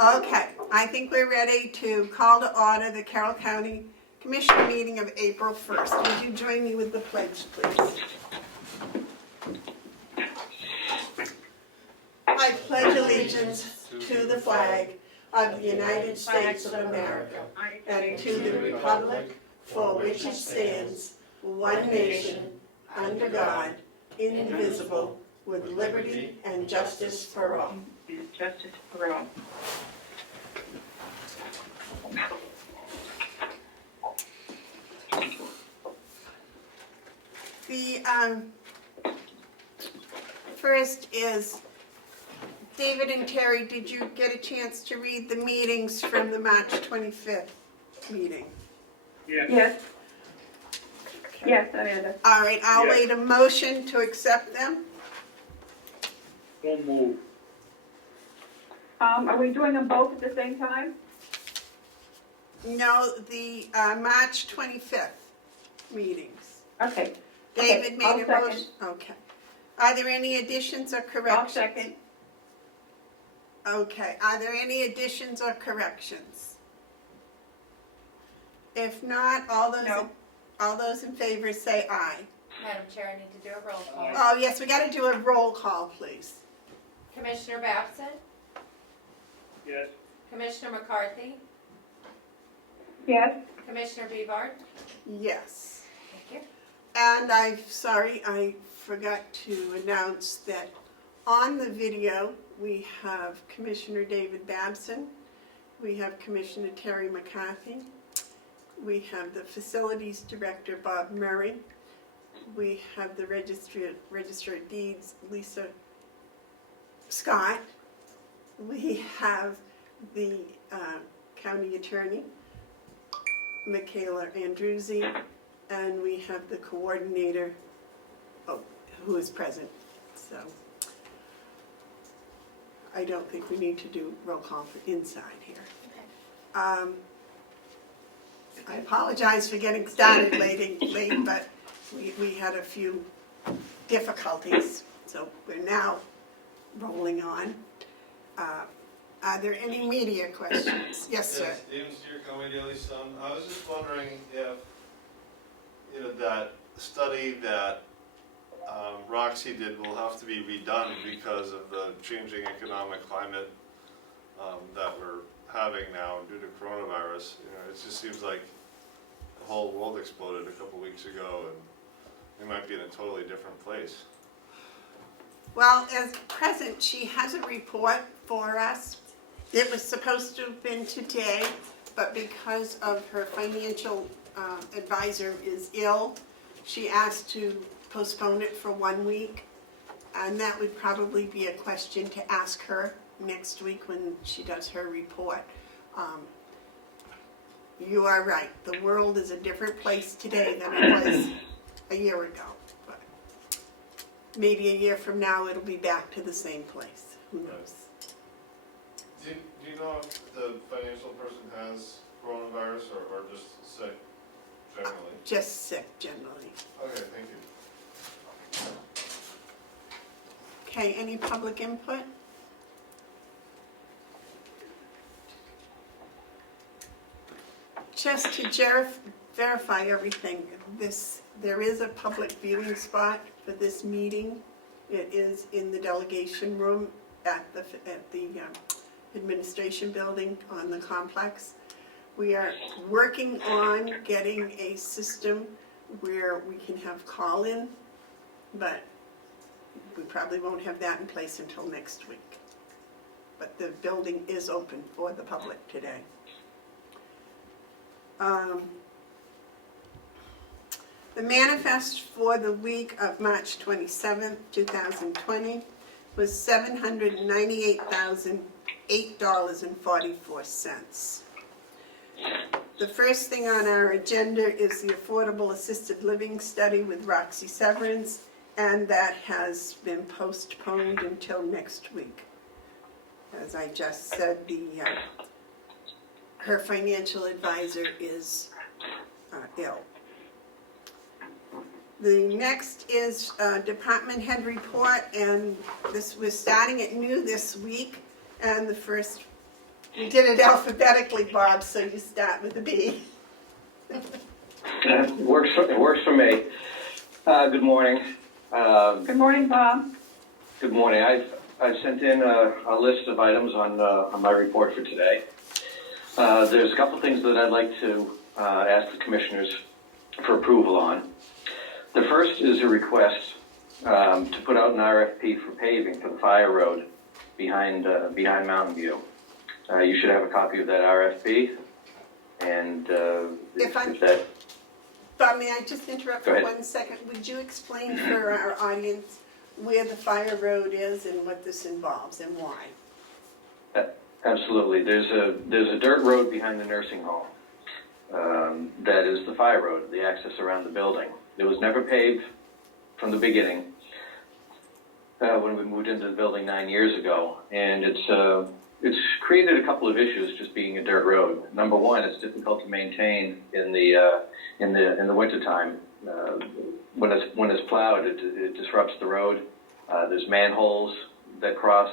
Okay, I think we're ready to call to order the Carroll County Commissioner meeting of April 1st. Would you join me with the pledge, please? I pledge allegiance to the flag of the United States of America and to the republic for which it stands, one nation, under God, indivisible, with liberty and justice for all. Justice for all. The first is, David and Terry, did you get a chance to read the meetings from the March 25th meeting? Yes. Yes, Amanda. All right, I'll Yes. wait a motion to accept them. So move. Are we doing them both at the same time? No, the March 25th meetings. Okay. David Okay, made I'll a second. motion. Okay. Are there any additions or I'll corrections? second. Okay, are there any additions or corrections? If not, all those in favor say aye. Madam Chair, I need to do a roll call. Oh, yes, we got to do a roll call, please. Commissioner Babson? Yes. Commissioner McCarthy? Yes. Commissioner Bevard? Yes. Thank you. And I forgot to announce that on the video, we have Commissioner David Babson, we have Commissioner Terry McCarthy, we have the Facilities Director Bob Murray, we have the Register of Deeds Lisa Scott, we have the County Attorney Michaela Andruzzi, and we have the coordinator who is present. So I don't think we need to do roll call for inside here. Okay. I apologize for getting started late, but we had a few difficulties, so we're now rolling on. Are there any media questions? Yes, sir. Yes, Stephen Steer, Comeau Daily Sun. I was just wondering if, that study that Roxy did will have to be redone because of the changing economic climate that we're having now due to coronavirus. It just seems like the whole world exploded a couple weeks ago, and we might be in a totally different place. Well, as present, she has a report for us. It was supposed to have been today, but because of her financial advisor is ill, she asked to postpone it for 1 week. And that would probably be a question to ask her next week when she does her report. You are right, the world is a different place today than it was a year ago. But maybe a year from now it'll be back to the same place, who knows? Do you know if the financial person has coronavirus or just sick generally? Just sick generally. Okay, thank you. Okay, any public input? Just to verify everything, there is a public viewing spot for this meeting. It is in the delegation room at the administration building on the complex. We are working on getting a system where we can have call-in, but we probably won't have that in place until next week. But the building is open for the public today. The manifest for the week of March 27th, 2020 was $798,008.44. The first thing on our agenda is the Affordable Assisted Living Study with Roxy Severance, and that has been postponed until next week. As I just said, her financial advisor is ill. The next is department head report, and we're starting at new this week, and the first We did it alphabetically, Bob, so you start with a B. It works for me. Good morning. Good morning, Bob. Good morning. I've sent in a list of items on my report for today. There's a couple things that I'd like to ask the commissioners for approval on. The first is a request to put out an RFP for paving for the fire road behind Mountain View. You should have a copy of that RFP, and If I- that. Bob, may I just interrupt Go for ahead. 1 second? Would you explain for our audience where the fire road is and what this involves and why? Absolutely. There's a dirt road behind the nursing home. That is the fire road, the access around the building. It was never paved from the beginning when we moved into the building 9 years ago, and it's created a couple of issues just being a dirt road. Number one, it's difficult to maintain in the wintertime. When it's plowed, it disrupts the road. There's manholes that cross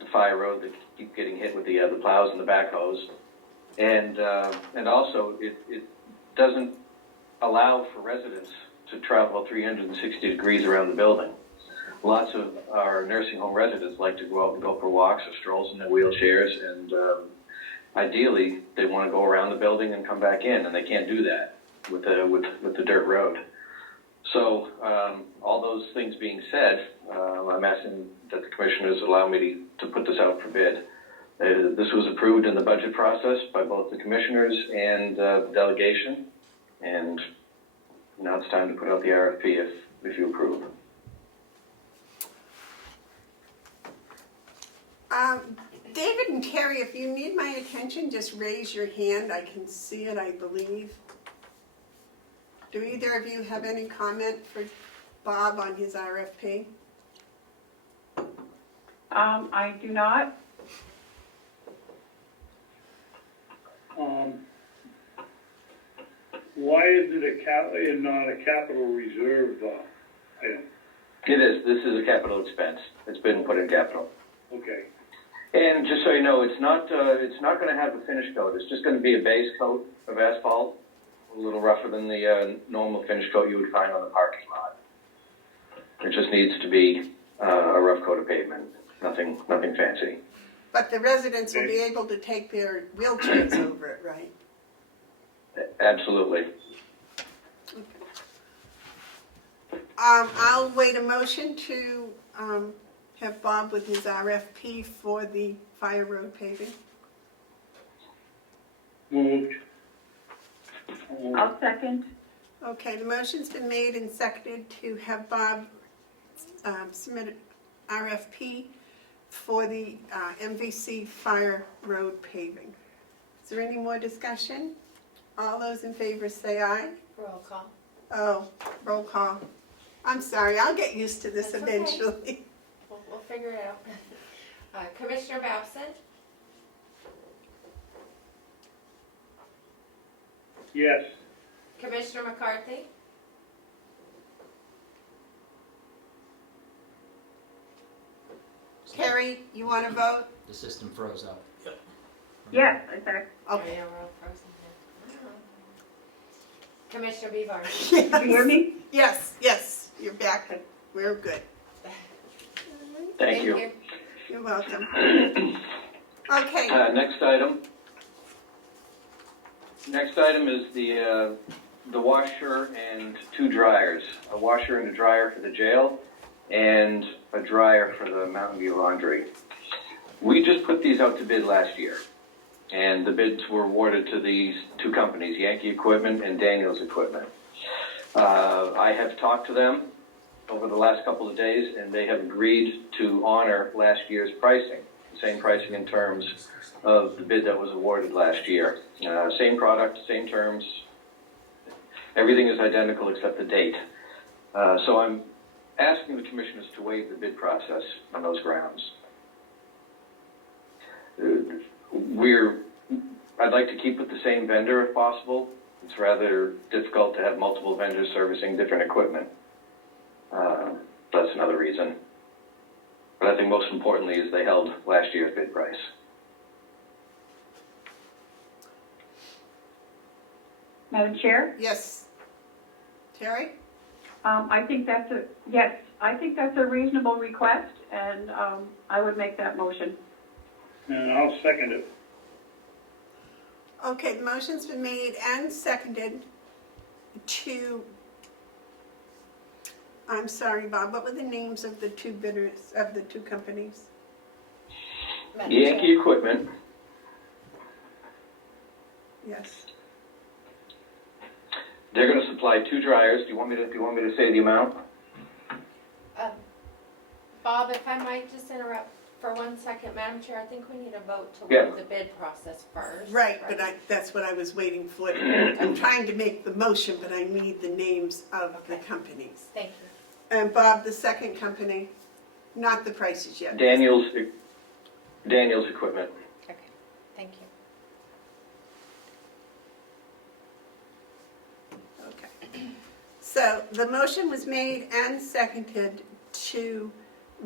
the fire road that keep getting hit with the plows and the backhoes, and also it doesn't allow for residents to travel 360 degrees around the building. Lots of our nursing home residents like to go out and go for walks or strolls in their wheelchairs, and ideally they want to go around the building and come back in, and they can't do that with the dirt road. So all those things being said, I'm asking that the commissioners allow me to put this out for bid. This was approved in the budget process by both the commissioners and the delegation, and now it's time to put out the RFP if you approve. David and Terry, if you need my attention, just raise your hand. I can see it, I believe. Do either of you have any comment for Bob on his RFP? I do not. Why is it not a capital reserve item? It is. This is a capital expense. It's been put in capital. Okay, And just so you know, it's not going to have a finish coat. It's just going to be a base coat of asphalt, a little rougher than the normal finish coat you would find on the parking lot. It just needs to be a rough coat of pavement. Nothing fancy. But the residents will be able to take their wheelchairs over it, right? Absolutely. I'll wait a motion to have Bob with his RFP for the fire road paving. moved. I'll second. Okay, the motion's been made and seconded to have Bob submit an RFP for the MVC fire road paving. Is there any more discussion? All those in favor say aye. Roll call. Oh, roll call. I'm sorry, I'll get used to this That's okay. eventually. We'll figure it out. Commissioner Babson? Yes, Commissioner McCarthy? Terry, you want to vote? The system froze up. Yes, I said. Okay. Yeah, we're all frozen here. Commissioner Bevard? Did you hear me? Yes, yes, you're back. We're good. Thank you. You're welcome. Okay, Next item. Next item is the washer and 2 dryers. A washer and a dryer for the jail, and a dryer for the Mountain View Laundry. We just put these out to bid last year, and the bids were awarded to these 2 companies, Yankee Equipment and Daniels Equipment. I have talked to them over the last couple of days, and they have agreed to honor last year's pricing, the same pricing in terms of the bid that was awarded last year. Same product, same terms. Everything is identical except the date. So I'm asking the commissioners to waive the bid process on those grounds. I'd like to keep with the same vendor if possible. It's rather difficult to have multiple vendors servicing different equipment. That's another reason. But I think most importantly is they held last year's bid price. Madam Chair? Yes. Terry? I think that's a reasonable request, and I would make that motion. And I'll second it. Okay, the motion's been made and seconded to, I'm sorry, Bob, what were the names of the two bidders, of the two companies? Madam Yankee Chair. Equipment, Yes. they're gonna supply 2 dryers. Do you want me to say the amount? Bob, if I might just interrupt for 1 second, Madam Chair, I think we need a vote to Yeah. waive the bid process first. Right, but that's what I was waiting for. I'm trying to make the motion, but I need the names of the companies. Thank you. And Bob, the second company, not the prices yet. Daniel's Equipment. Okay, thank you. Okay. So the motion was made and seconded to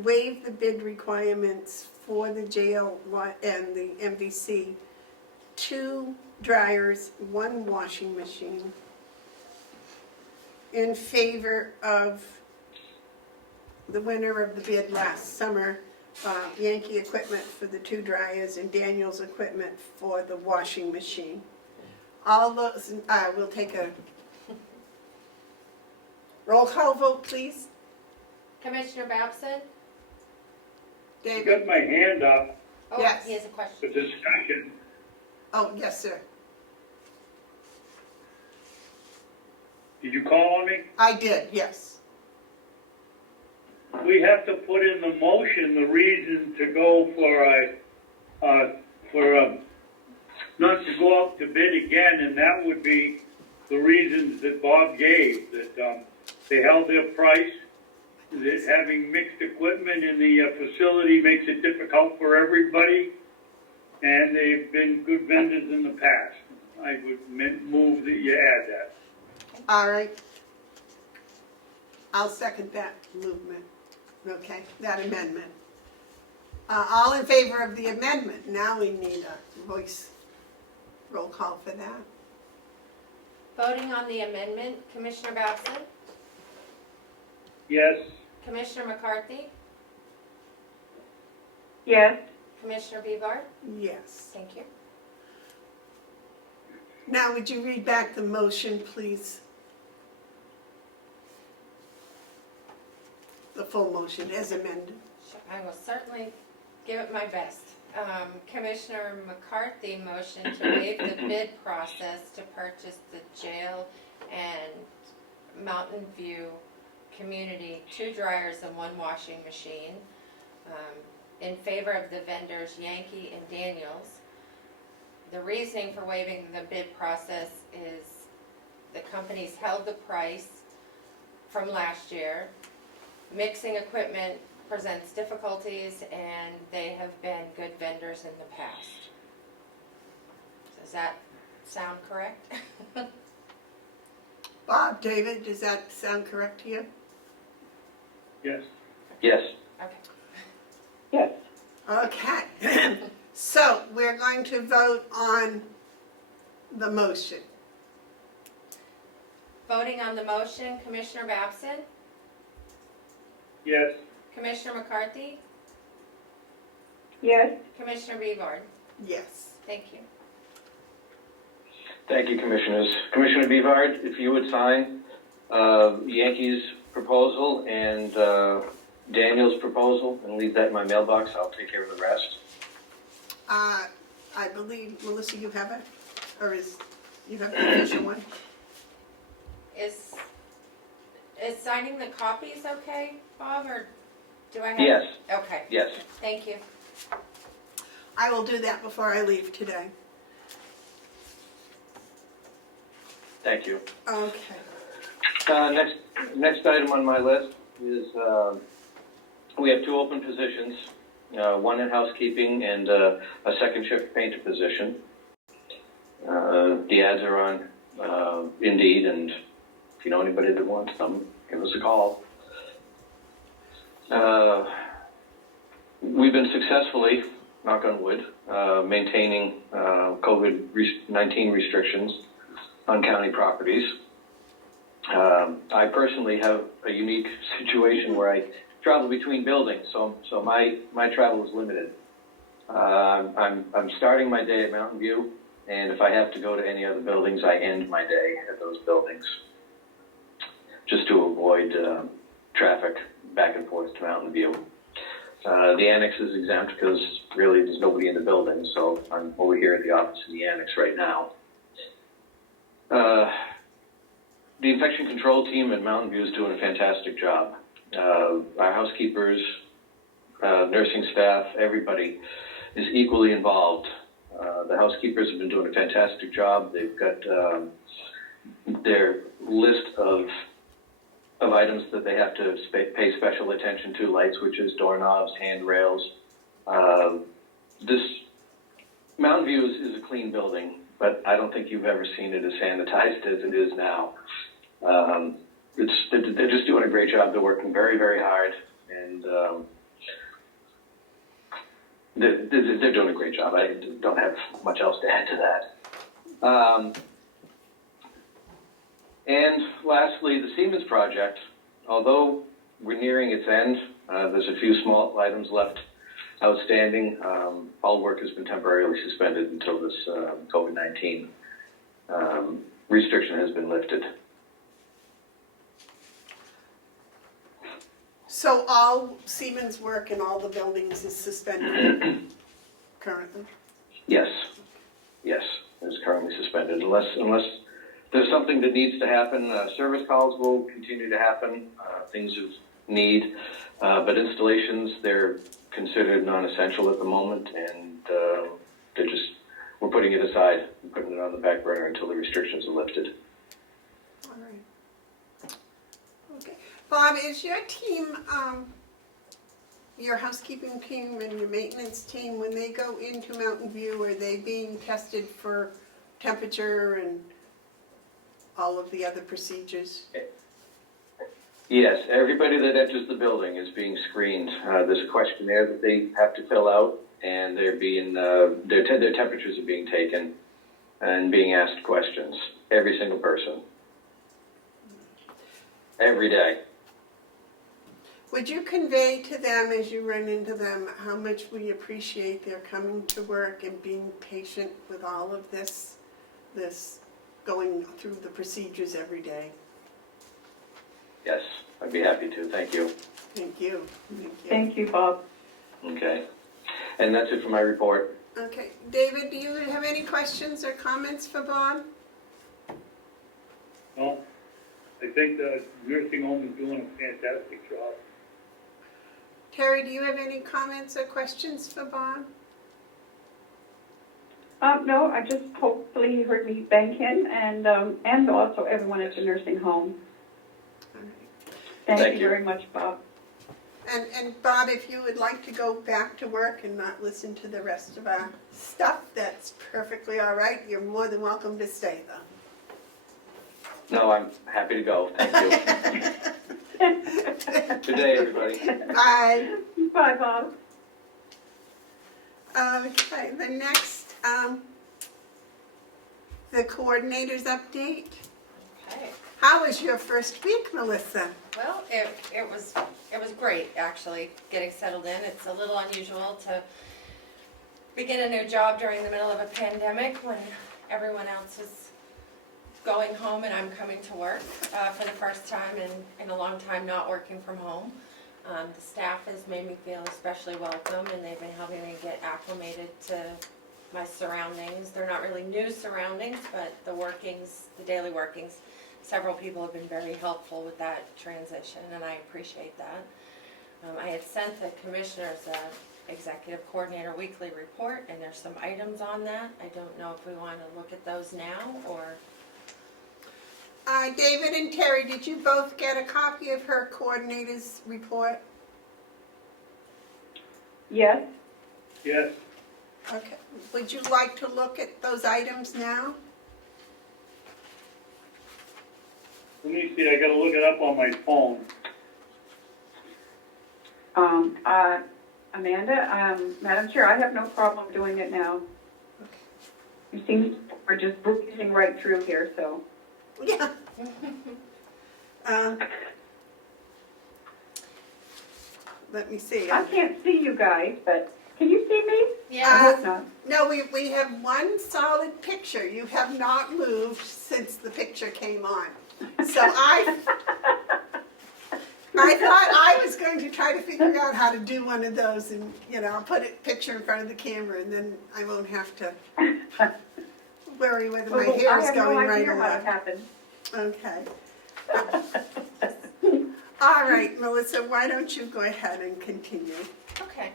waive the bid requirements for the jail and the MVC, 2 dryers, 1 washing machine, in favor of the winner of the bid last summer, Yankee Equipment for the 2 dryers and Daniel's Equipment for the washing machine. All those, we'll take a roll call vote, please. Commissioner Babson? I David? got my hand up Oh, Yes. he has a for question. discussion. Oh, yes, sir. Did you call on me? I did, yes. We have to put in the motion the reason to go not to go out to bid again, and that would be the reasons that Bob gave, that they held their price, that having mixed equipment in the facility makes it difficult for everybody, and they've been good vendors in the past. I would move that you add that. All right. I'll second that movement. Okay, that amendment. All in favor of the amendment? Now we need a voice roll call for that. Voting on the amendment, Commissioner Babson? Yes, Commissioner McCarthy? Yes, Commissioner Bevard? Yes. Thank you. Now, would you read back the motion, please? The full motion as amended. Sure, I will certainly give it my best. Commissioner McCarthy motioned to waive the bid process to purchase the jail and Mountain View community 2 dryers and 1 washing machine in favor of the vendors Yankee and Daniels. The reasoning for waiving the bid process is the companies held the price from last year. Mixing equipment presents difficulties, and they have been good vendors in the past. Does that sound correct? Bob, David, does that sound correct to you? yes. Yes. Okay. yes. Okay. So we're going to vote on the motion. Voting on the motion, Commissioner Babson, Yes, Commissioner McCarthy, Yes, Commissioner Bevard. Yes. Thank you. Thank you, Commissioners. Commissioner Bevard, if you would sign Yankees' proposal and Daniel's proposal and leave that in my mailbox, I'll take care of the rest. I believe, Melissa, you have it? Or you have the official one? Is signing the copies okay, Bob, or do I have? Yes. Okay. Yes. Thank you. I will do that before I leave today. Thank you. Okay. Next item on my list is we have 2 open positions, one in housekeeping and a second shift painter position. The ads are on Indeed, and if you know anybody that wants them, give us a call. We've been successfully, knock on wood, maintaining COVID-19 restrictions on county properties. I personally have a unique situation where I travel between buildings, so my travel is limited. I'm starting my day at Mountain View, and if I have to go to any other buildings, I end my day at those buildings, just to avoid traffic back and forth to Mountain View. The annex is exempt because really there's nobody in the building, so I'm over here at the office in the annex right now. The infection control team at Mountain View is doing a fantastic job. Our housekeepers, nursing staff, everybody is equally involved. The housekeepers have been doing a fantastic job. They've got their list of items that they have to pay special attention to: light switches, doorknobs, handrails. This Mountain View is a clean building, but I don't think you've ever seen it as sanitized as it is now. They're just doing a great job. They're working very, very hard, and they're doing a great job. I don't have much else to add to that. And lastly, the Siemens project, although we're nearing its end, there's a few small items left outstanding. All work has been temporarily suspended until this COVID-19 restriction has been lifted. So all Siemens work in all the buildings is suspended currently? Yes, it's currently suspended unless there's something that needs to happen. Service calls will continue to happen, things of need, but installations, they're considered non-essential at the moment, and we're putting it aside, putting it on the back burner until the restrictions are lifted. All right. Okay. Bob, is your team, your housekeeping team and your maintenance team, when they go into Mountain View, are they being tested for temperature and all of the other procedures? Yes, everybody that enters the building is being screened. There's a questionnaire that they have to fill out, and they're being their temperatures are being taken and being asked questions. Every single person, every day. Would you convey to them, as you run into them, how much we appreciate their coming to work and being patient with all of this going through the procedures every day? Yes, I'd be happy to. Thank you. Thank you. Thank you. Thank you, Bob. Okay. And that's it for my report. Okay. David, do you have any questions or comments for Bob? No, I think the nursing home is doing a fantastic job. Terry, do you have any comments or questions for Bob? No, I just hopefully you heard me thank him and also everyone at the nursing home. All right. Thank you you. very much, Bob. And Bob, if you would like to go back to work and not listen to the rest of our stuff, that's perfectly all right. You're more than welcome to stay, though. No, I'm happy to go. Thank you. Good day, everybody. Bye. Bye, Bob. Okay, the next, the coordinators update. Okay. How was your first week, Melissa? Well, it was great, actually, getting settled in. It's a little unusual to begin a new job during the middle of a pandemic when everyone else is going home and I'm coming to work for the first time in a long time not working from home. The staff has made me feel especially welcome, and they've been helping me get acclimated to my surroundings. They're not really new surroundings, but the daily workings, several people have been very helpful with that transition, and I appreciate that. I had sent the commissioners an executive coordinator weekly report, and there's some items on that. I don't know if we want to look at those now, or... David and Terry, did you both get a copy of her coordinator's report? Yes. Yes, Okay. Would you like to look at those items now? let me see, I gotta look it up on my phone. Amanda, Madam Chair, I have no problem doing it now. You seem we're just breezing right through here, so. Yeah. Let me see. I can't see you guys, but can you see me? I Yeah, hope not. No, we have one solid picture. You have not moved since the picture came on. So I thought I was going to try to figure out how to do one of those and, I'll put a picture in front of the camera and then I won't have to worry whether my hair is going right or I have no idea how it left. happened. Okay. All right, Melissa, why don't you go ahead and continue? okay.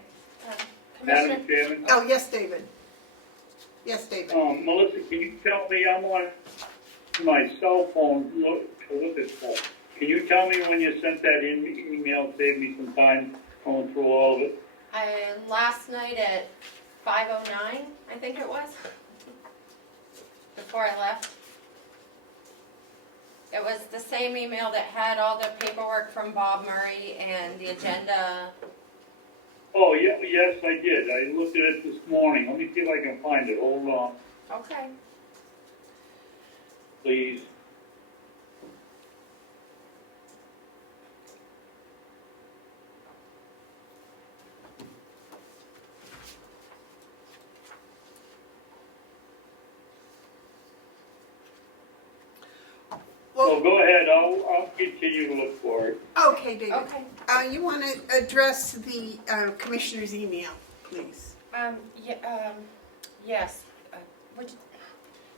Commissioner, Madam Chairman, Oh, yes, David. Yes, David. Melissa, can you tell me, I'm on my cell phone, look at that. Can you tell me when you sent that email, save me some time going through all of it? last night at 5:09, I think it was, before I left. It was the same email that had all the paperwork from Bob Murray and the agenda. Oh, yeah, yes, I did. I looked at it this morning. Let me see if I can find it. Hold on, Okay. please. Well, So go ahead, I'll continue to look for it. okay, David. Okay. You want to address the commissioner's email, please? Yes.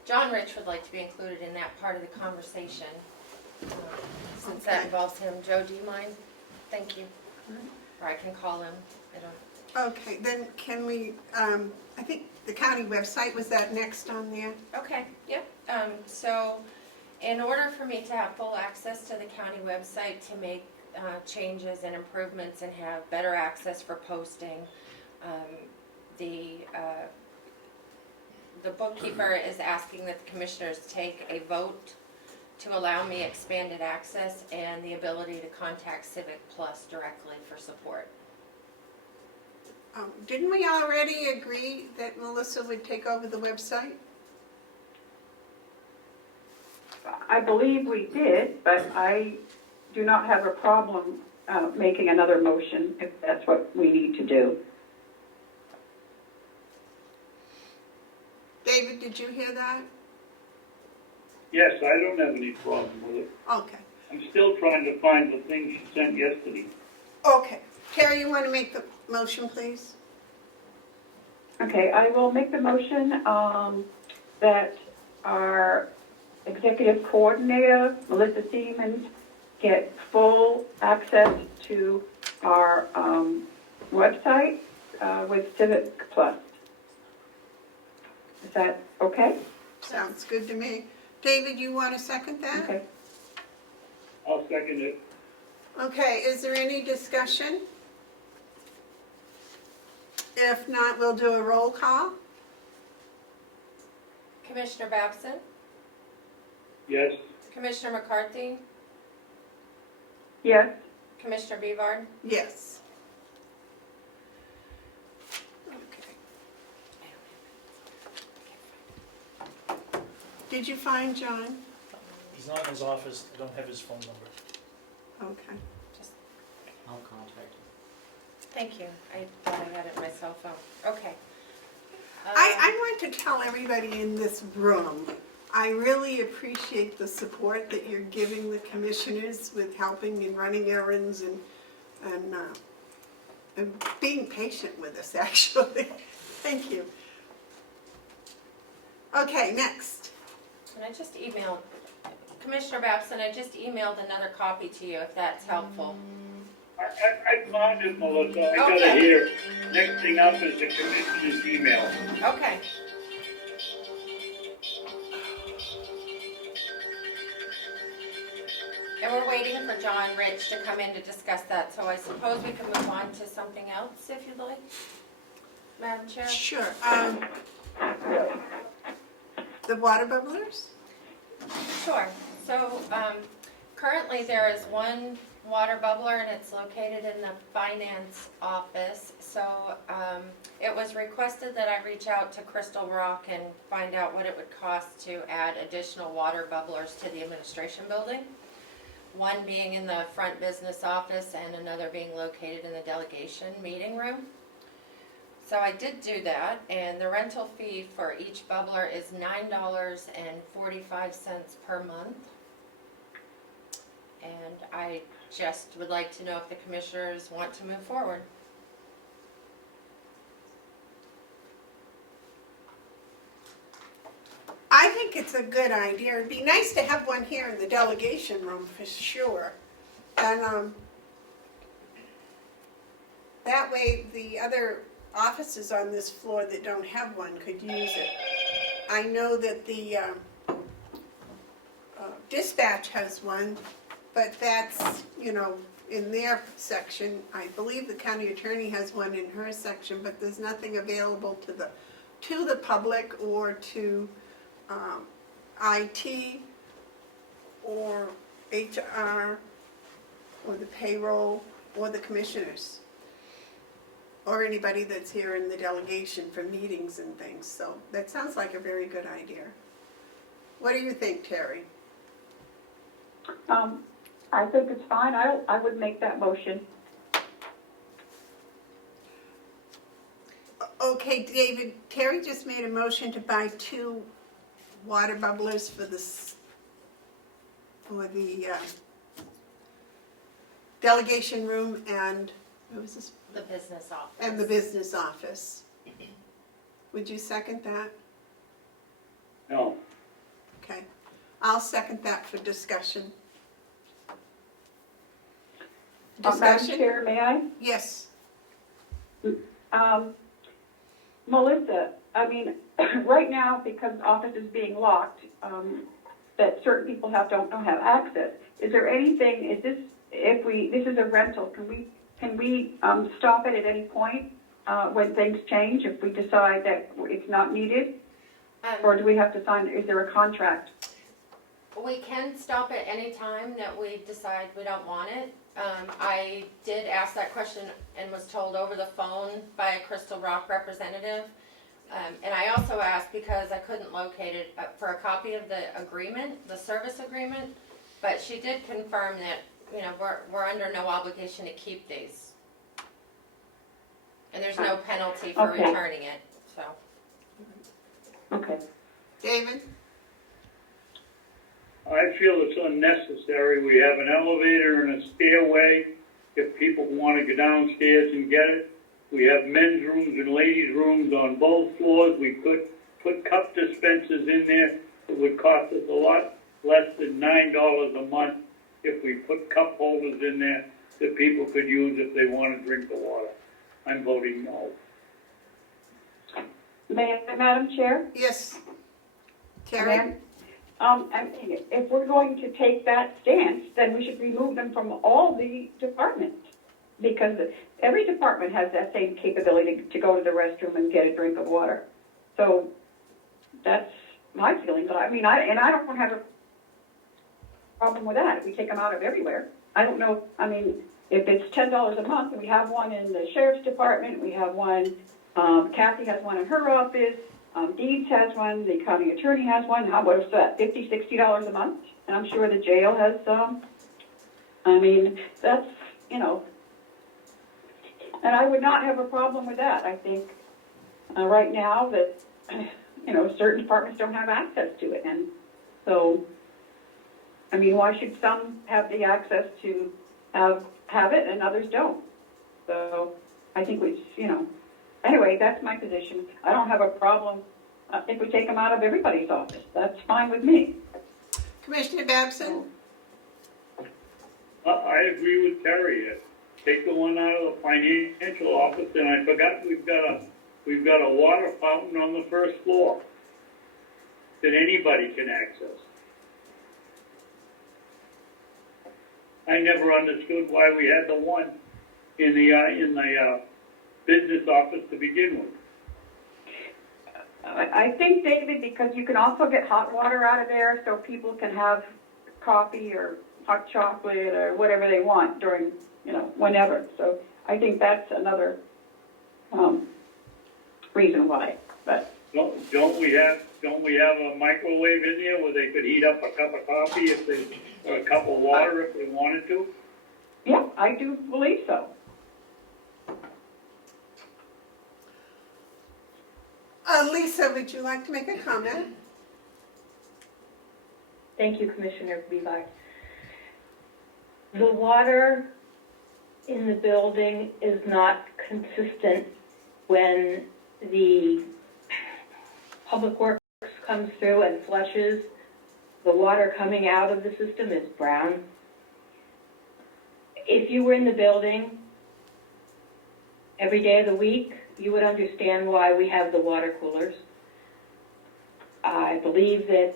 John Rich would like to be included in that part of the conversation, since that Okay. involves him. Joe, do you mind? Thank you. Or I can call him. I don't. Okay, then can we, I think the county website, was that next on there? Okay, yep. So in order for me to have full access to the county website to make changes and improvements and have better access for posting, the bookkeeper is asking that the commissioners take a vote to allow me expanded access and the ability to contact Civic Plus directly for support. Didn't we already agree that Melissa would take over the website? I believe we did, but I do not have a problem making another motion if that's what we need to do. David, did you hear that? Yes, I don't have any problem with it. Okay. I'm still trying to find the thing she sent yesterday. Okay. Terry, you want to make the motion, please? Okay, I will make the motion that our executive coordinator, Melissa Siemens, get full access to our website with Civic Plus. Is that okay? Sounds good to me. David, you want to second that? Okay. I'll second it. Okay, is there any discussion? If not, we'll do a roll call. Commissioner Babson? Yes, Commissioner McCarthy? Yes. Commissioner Bevard? Yes. Okay. Did you find John? He's not in his office, I don't have his phone number. Okay. I'll contact him. Thank you. I thought I had it on my cell phone. Okay. I want to tell everybody in this room, I really appreciate the support that you're giving the commissioners with helping and running errands and being patient with us, actually. Thank you. Okay, next. And I just emailed, Commissioner Babson, I just emailed another copy to you, if that's helpful. I found it, Melissa. I got it Okay. here. Next thing up is the commissioner's email. Okay. And we're waiting for John Rich to come in to discuss that, so I suppose we can move on to something else, if you'd like, Madam Chair? Sure. The water bubblers? Sure. So, currently there is one water bubbler and it's located in the finance office. So, it was requested that I reach out to Crystal Rock and find out what it would cost to add additional water bubblers to the administration building. One being in the front business office and another being located in the delegation meeting room. So I did do that, and the rental fee for each bubbler is $9.45 per month. And I just would like to know if the commissioners want to move forward. I think it's a good idea. It'd be nice to have one here in the delegation room for sure. And that way the other offices on this floor that don't have one could use it. I know that the dispatch has one, but that's, you know, in their section. I believe the county attorney has one in her section, but there's nothing available to the public or to IT or HR or the payroll or the commissioners or anybody that's here in the delegation for meetings and things. So that sounds like a very good idea. What do you think, Terry? I think it's fine. I would make that motion. Okay, David, Terry just made a motion to buy 2 water bubblers for the delegation room and, what was this? The business office. And the business office. Would you second that? No. Okay. I'll second that for discussion. Madam Discussion? Chair, may I? Yes. Melissa, I mean, right now, because the office is being locked, that certain people don't have access, is there anything, this is a rental, can we stop it at any point when things change, if we decide that it's not needed? Or do we have to sign, is there a contract? We can stop at any time that we decide we don't want it. I did ask that question and was told over the phone by a Crystal Rock representative. And I also asked, because I couldn't locate it, for a copy of the agreement, the service agreement. But she did confirm that, you know, we're under no obligation to keep these. And there's no penalty for Okay. returning it, so. Okay. David? I feel it's unnecessary. We have an elevator and a stairway if people want to go downstairs and get it. We have men's rooms and ladies' rooms on both floors. We could put cup dispensers in there. It would cost us a lot less than $9 a month if we put cup holders in there that people could use if they want to drink the water. I'm voting no. Madam Chair? Yes. Terry? Ma'am? I mean, if we're going to take that stance, then we should remove them from all the departments. Because every department has that same capability to go to the restroom and get a drink of water. So that's my feeling. I mean, I don't have a problem with that if we take them out of everywhere. I don't know, I mean, if it's $10 a month, we have one in the sheriff's department, we have one, Kathy has one in her office, Deeds has one, the county attorney has one. What is that, $50, $60 a month? And I'm sure the jail has some. I mean, that's, you know, and I would not have a problem with that. I think right now that, you know, certain departments don't have access to it. And so, I mean, why should some have the access to have it and others don't? So I think we, you know, anyway, that's my position. I don't have a problem if we take them out of everybody's office. That's fine with me. Commissioner Babson? I agree with Terry. Take the one out of the financial office, and I forgot we've got a water fountain on the first floor that anybody can access. I never understood why we had the one in the business office to begin with. I think, David, because you can also get hot water out of there so people can have coffee or hot chocolate or whatever they want during, you know, whenever. So I think that's another reason why, but. Don't we have a microwave in there where they could heat up a cup of coffee or a cup of water if they wanted to? Yeah, I do believe so. Lisa, would you like to make a comment? Thank you, Commissioner Bevard. The water in the building is not consistent when the Public Works comes through and flushes. The water coming out of the system is brown. If you were in the building every day of the week, you would understand why we have the water coolers. I believe that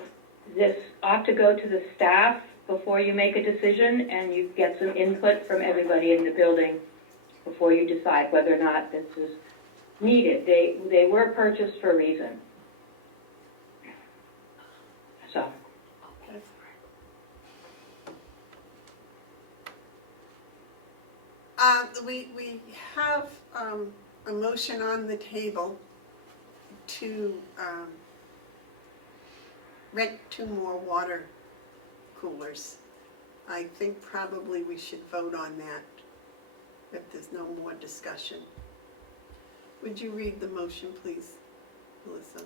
this ought to go to the staff before you make a decision, and you get some input from everybody in the building before you decide whether or not this is needed. They were purchased for a reason. So. We have a motion on the table to rent 2 more water coolers. I think probably we should vote on that if there's no more discussion. Would you read the motion, please, Melissa?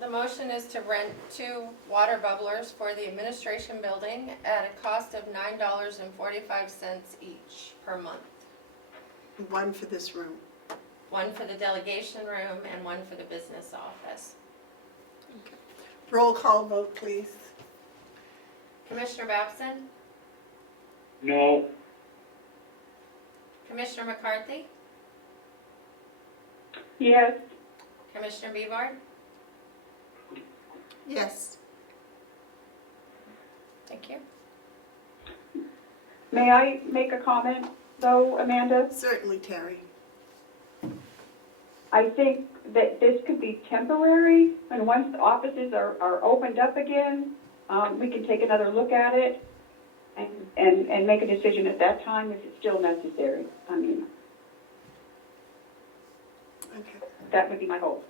The motion is to rent 2 water bubblers for the administration building at a cost of $9.45 each per month. 1 for this room. 1 for the delegation room and 1 for the business office. Roll call vote, please. Commissioner Babson? No, Commissioner McCarthy? Yes, Commissioner Bevard? Yes. Thank you. may I make a comment though, Amanda? Certainly, Terry. I think that this could be temporary, and once the offices are opened up again, we can take another look at it and make a decision at that time if it's still necessary. I mean, Okay. that would be my hope.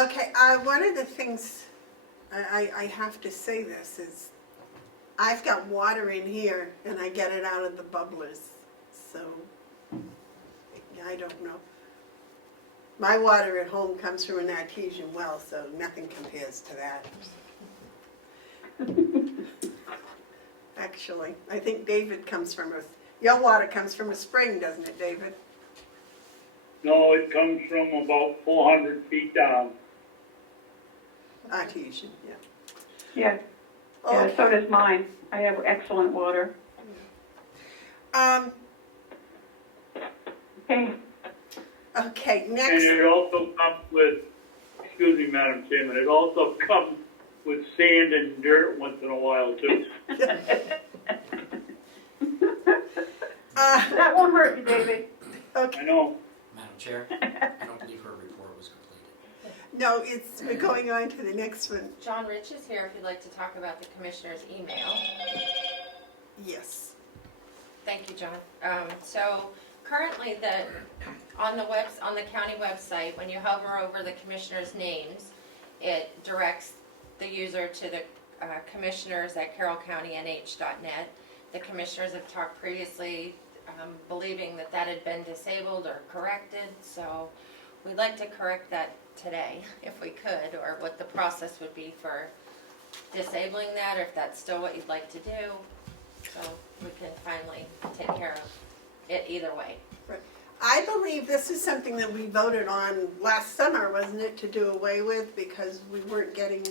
Okay, one of the things, I have to say this, is I've got water in here and I get it out of the bubblers, so I don't know. My water at home comes from an artesian well, so nothing compares to that. Actually, I think David comes from your water comes from a spring, doesn't it, David? no, it comes from about 400 feet down. Artesian, yeah. Yeah, yeah, so does mine. I have excellent water. Okay, Okay, And next, it also comes with, excuse me, Madam Chairman, it also comes with sand and dirt once in a while too. that won't hurt you, David. okay, I know. Madam Chair, I don't believe her report was completed. no, we're going on to the next one. John Rich is here if you'd like to talk about the commissioner's email. Yes. Thank you, John. So currently on the county website, when you hover over the commissioners' names, it directs the user to the commissioners at carrollcountynh.net. The commissioners have talked previously believing that had been disabled or corrected, so we'd like to correct that today if we could, or what the process would be for disabling that, or if that's still what you'd like to do, so we can finally take care of it either way. I believe this is something that we voted on last summer, wasn't it, to do away with because we weren't getting,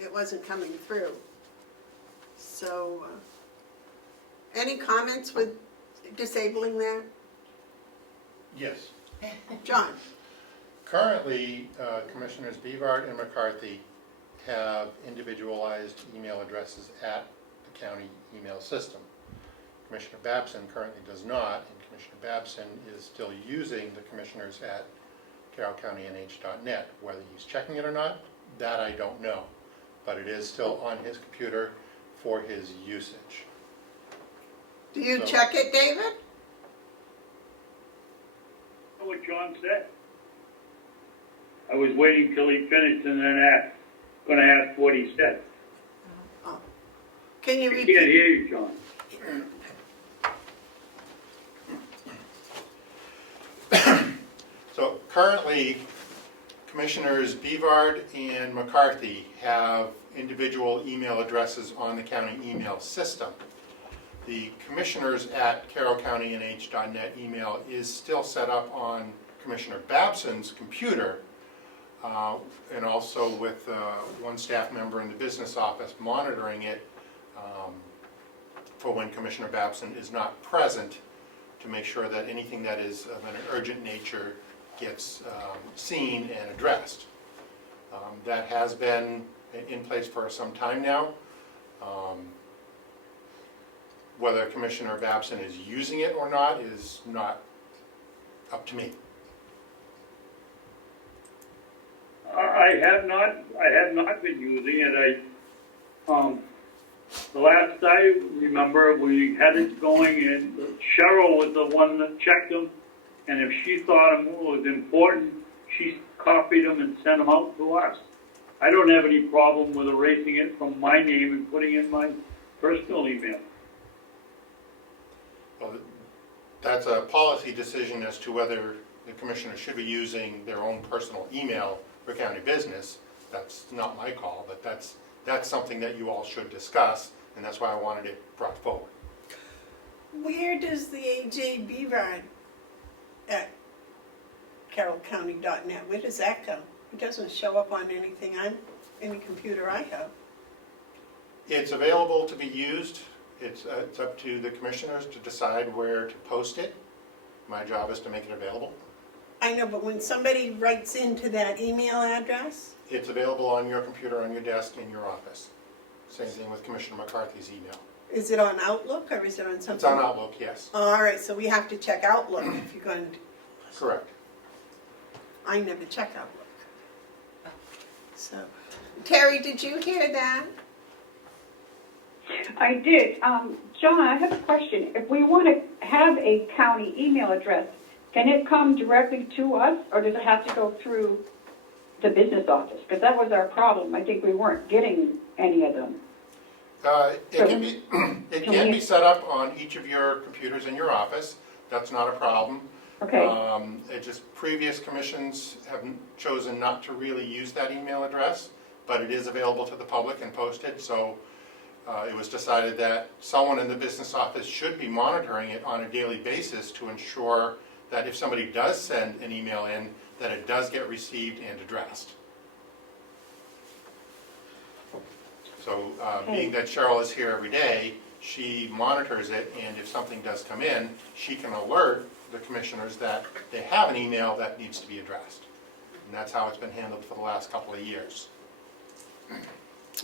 it wasn't coming through. So, any comments with disabling that? Yes. John? Currently, Commissioners Bevard and McCarthy have individualized email addresses at the county email system. Commissioner Babson currently does not, and Commissioner Babson is still using the commissioners at carrollcountynh.net. Whether he's checking it or not, that I don't know, but it is still on his computer for his usage. Do you So- check it, David? what John said. I was waiting till he finished and then gonna ask what he said. Oh. Can you I can't repeat? hear you, John. So currently, Commissioners Bevard and McCarthy have individual email addresses on the county email system. The commissioners at carrollcountynh.net email is still set up on Commissioner Babson's computer, and also with one staff member in the business office monitoring it for when Commissioner Babson is not present, to make sure that anything that is of an urgent nature gets seen and addressed. That has been in place for some time now. Whether Commissioner Babson is using it or not is not up to me. I have not been using it. The last I remember, we had it going, and Cheryl was the one that checked them, and if she thought it was important, she copied them and sent them out to us. I don't have any problem with erasing it from my name and putting it in my personal email. Well, that's a policy decision as to whether the commissioner should be using their own personal email for county business. That's not my call, but that's something that you all should discuss, and that's why I wanted it brought forward. Where does the AJ Bevard at carrollcounty.net, where does that go? It doesn't show up on anything any computer I have. It's available to be used. It's up to the commissioners to decide where to post it. My job is to make it available. I know, but when somebody writes into that email address, It's available on your computer, on your desk, in your office. Same thing with Commissioner McCarthy's email. is it on Outlook or is it on something? It's on Outlook, yes. All right, so we have to check Outlook if you're going to, Correct. I never check Outlook. So, Terry, did you hear that? I did. John, I have a question. If we want to have a county email address, can it come directly to us, or does it have to go through the business office? Because that was our problem. I think we weren't getting any of them. It can be set up on each of your computers in your office. That's not a problem. Okay. It just previous commissions have chosen not to really use that email address, but it is available to the public and posted, so it was decided that someone in the business office should be monitoring it on a daily basis to ensure that if somebody does send an email in, that it does get received and addressed. So being that Cheryl is here every day, she monitors it, and if something does come in, she can alert the commissioners that they have an email that needs to be addressed. And that's how it's been handled for the last couple of years.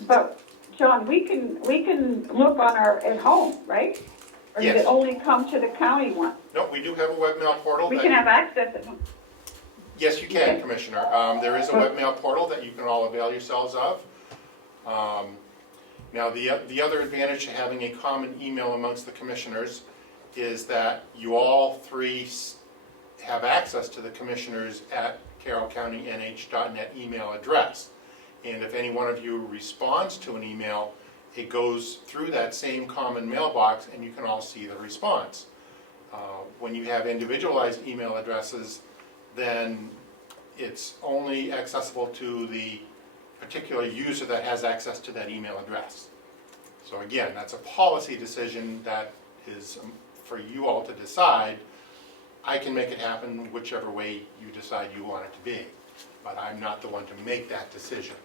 But, John, we can look on our, at home, right? Or does Yes. it only come to the county one? No, we do have a webmail portal. We that can have access at home. Yes, you can, Commissioner. There is a webmail portal that you can all avail yourselves of. Now, the other advantage to having a common email amongst the commissioners is that you all three have access to the commissioners at carrollcountynh.net email address. And if any one of you responds to an email, it goes through that same common mailbox and you can all see the response. When you have individualized email addresses, then it's only accessible to the particular user that has access to that email address. So again, that's a policy decision that is for you all to decide. I can make it happen whichever way you decide you want it to be, but I'm not the one to make that decision.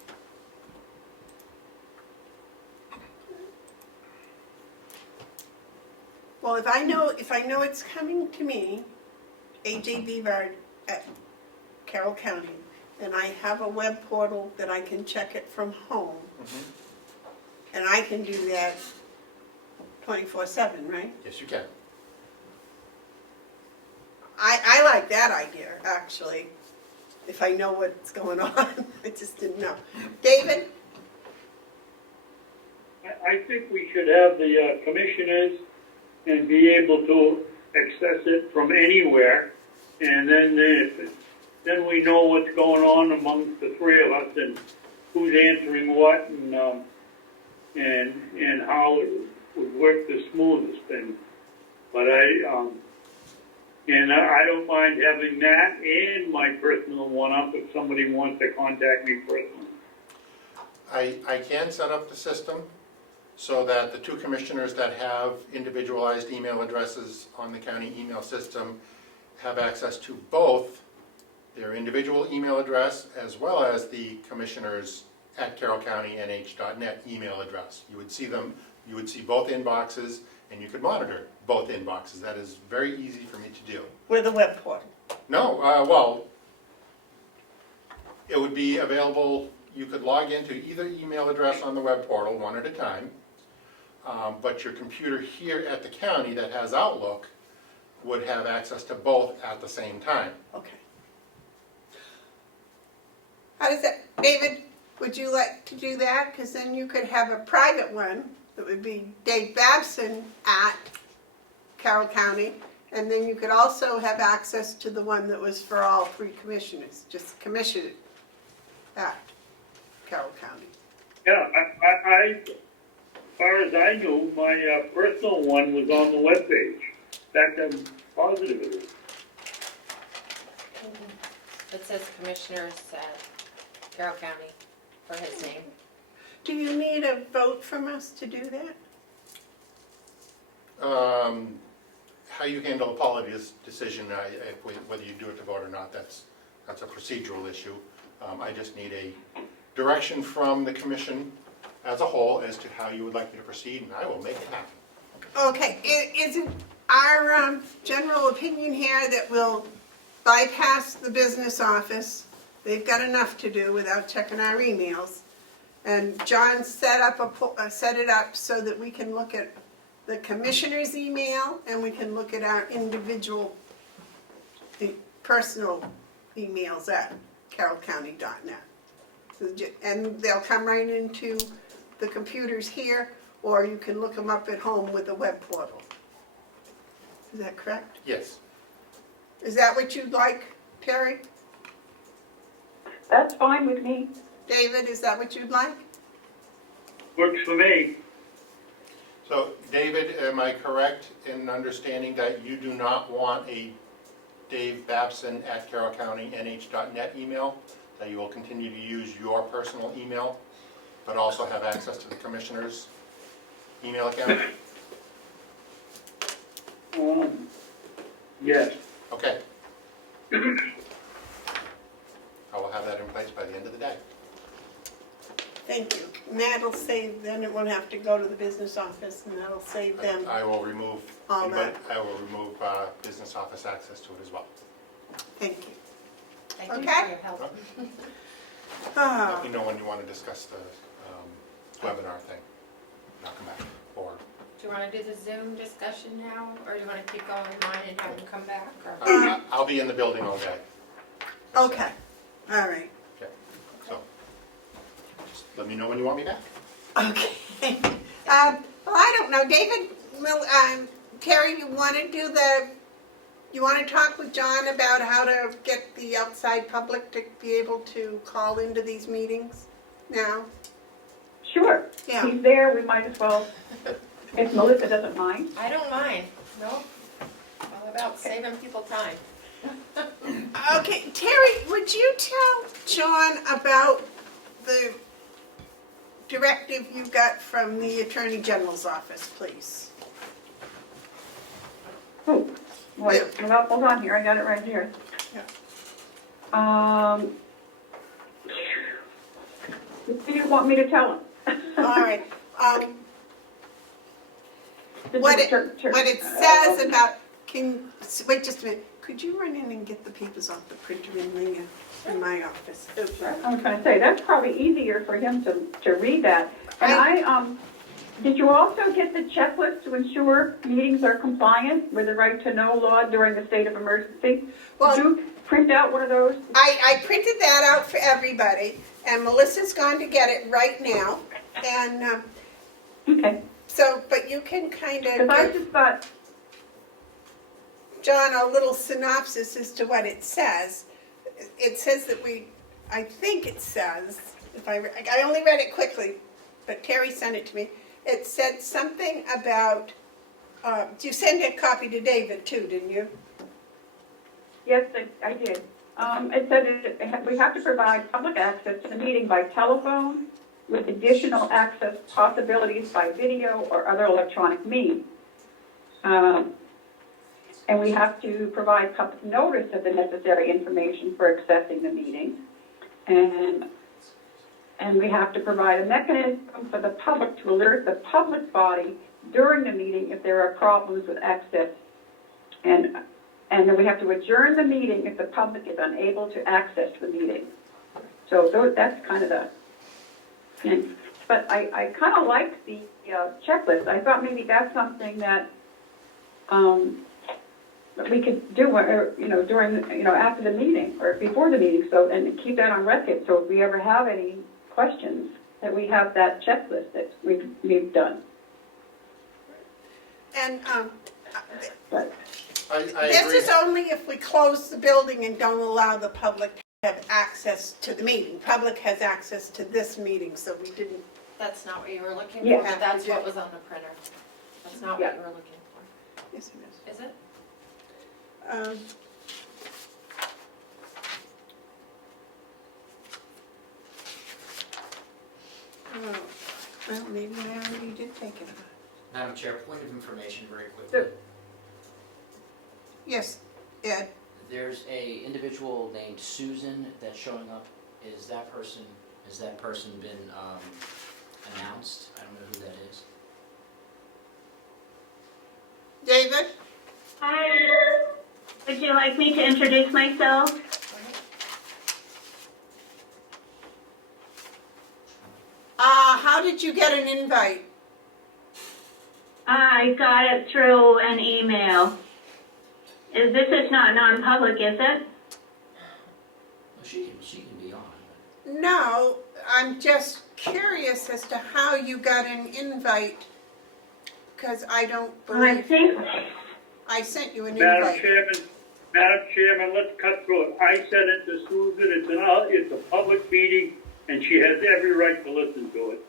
Well, if I know it's coming to me, AJ Bevard at Carroll County, and I have a web portal that I can check it from home, and I can do that 24/7, right? Yes, you can. I like that idea, actually, if I know what's going on. I just didn't know. David? I think we should have the commissioners and be able to access it from anywhere And then we know what's going on amongst the three of us and who's answering what and how it would work the smoothest. But I don't mind having that and my personal one up if somebody wants to contact me personally. I can set up the system so that the two commissioners that have individualized email addresses on the county email system have access to both their individual email address as well as the commissioners at carrollcountynh.net email address. You would see them, you would see both inboxes, and you could monitor both inboxes. That is very easy for me to do. With a web portal. No, well, it would be available, you could log into either email address on the web portal, one at a time, but your computer here at the county that has Outlook would have access to both at the same time. Okay. How does that, David, would you like to do that? Because then you could have a private one that would be Dave Babson at Carroll County, and then you could also have access to the one that was for all three commissioners, just commission it at Carroll County. Yeah, as far as I knew, my personal one was on the webpage. In fact, I'm positive it is. It says Commissioners at Carroll County for his name. Do you need a vote from us to do that? How you handle a policy's decision, whether you do it to vote or not, that's a procedural issue. I just need a direction from the commission as a whole as to how you would like me to proceed, and I will make it happen. Okay, is it our general opinion here that we'll bypass the business office? They've got enough to do without checking our emails. And John set it up so that we can look at the commissioner's email and we can look at our individual personal emails at carrollcounty.net. And they'll come right into the computers here, or you can look them up at home with the web portal. Is that correct? Yes. Is that what you'd like, Terry? That's fine with me. David, is that what you'd like? Works for me. So, David, am I correct in understanding that you do not want a Dave Babson at carrollcountynh.net email? That you will continue to use your personal email, but also have access to the commissioner's email account? Yes. Okay. I will have that in place by the end of the day. Thank you. And that'll save, then it won't have to go to the business office, and that'll save them. I will remove, All that. I will remove business office access to it as well. Thank you. Thank you Okay. for your help. Ah, Let me know when you want to discuss the webinar thing. And I'll come back. Or Do you want to do the Zoom discussion now, or do you want to keep going on and have him come back? Or? I'll be in the building all day. okay, all right. Okay. So just let me know when you want me back. Okay. Well, I don't know, David, Terry, you want to talk with John about how to get the outside public to be able to call into these meetings now? Sure. Yeah. He's there, we might as well, if Melissa doesn't mind. I don't mind. No. All about saving people time. Okay, Terry, would you tell John about the directive you got from the Attorney General's office, please? Oh, wait, well, hold on here, I got it right here. Yeah. What do you want me to tell him? All right. This What is it says about, wait just a minute, could you run in and get the papers off the printer in my office? I was gonna say, that's probably easier for him to read that. And did you also get the checklist to ensure meetings are compliant with the right to know law during the state of emergency? Well, Did you print out one of those? I printed that out for everybody, and Melissa's gone to get it right now, and Okay, so, but you can kind because I of, just thought, John a little synopsis as to what it says. It says that I think it says, I only read it quickly, but Terry sent it to me. It said something about, you sent a copy to David too, didn't you? Yes, I did. It said we have to provide public access to the meeting by telephone with additional access possibilities by video or other electronic means. And we have to provide public notice of the necessary information for accessing the meeting. And we have to provide a mechanism for the public to alert the public body during the meeting if there are problems with access. And then we have to adjourn the meeting if the public is unable to access the meeting. So that's kind of the thing. But I kind of like the checklist. I thought maybe that's something that we could do, during, after the meeting or before the meeting. So, and keep that on record. So if we ever have any questions, that we have that checklist that we've done. And But I this agree. is only if we close the building and don't allow the public to have access to the meeting. Public has access to this meeting, so we didn't. That's not what you were looking Yeah. for, but that's We did. what was on the printer. That's not Yeah. what you were looking for. Yes, it is. Is it? Well, maybe I already did take it. Madam Chair, point of information very quickly. Yes, Ed. There's a individual named Susan that's showing up. Has that person been announced? I don't know who that is. David? Hi, would you like me to introduce myself? How did you get an invite? I got it through an email. This is not non-public, is it? Well, she can be on. No, I'm just curious as to how you got an invite, because I don't I believe think, I sent you an Madam invite. Chairman, let's cut through it. I sent it to Susan, it's a public meeting, and she has every right to listen to it.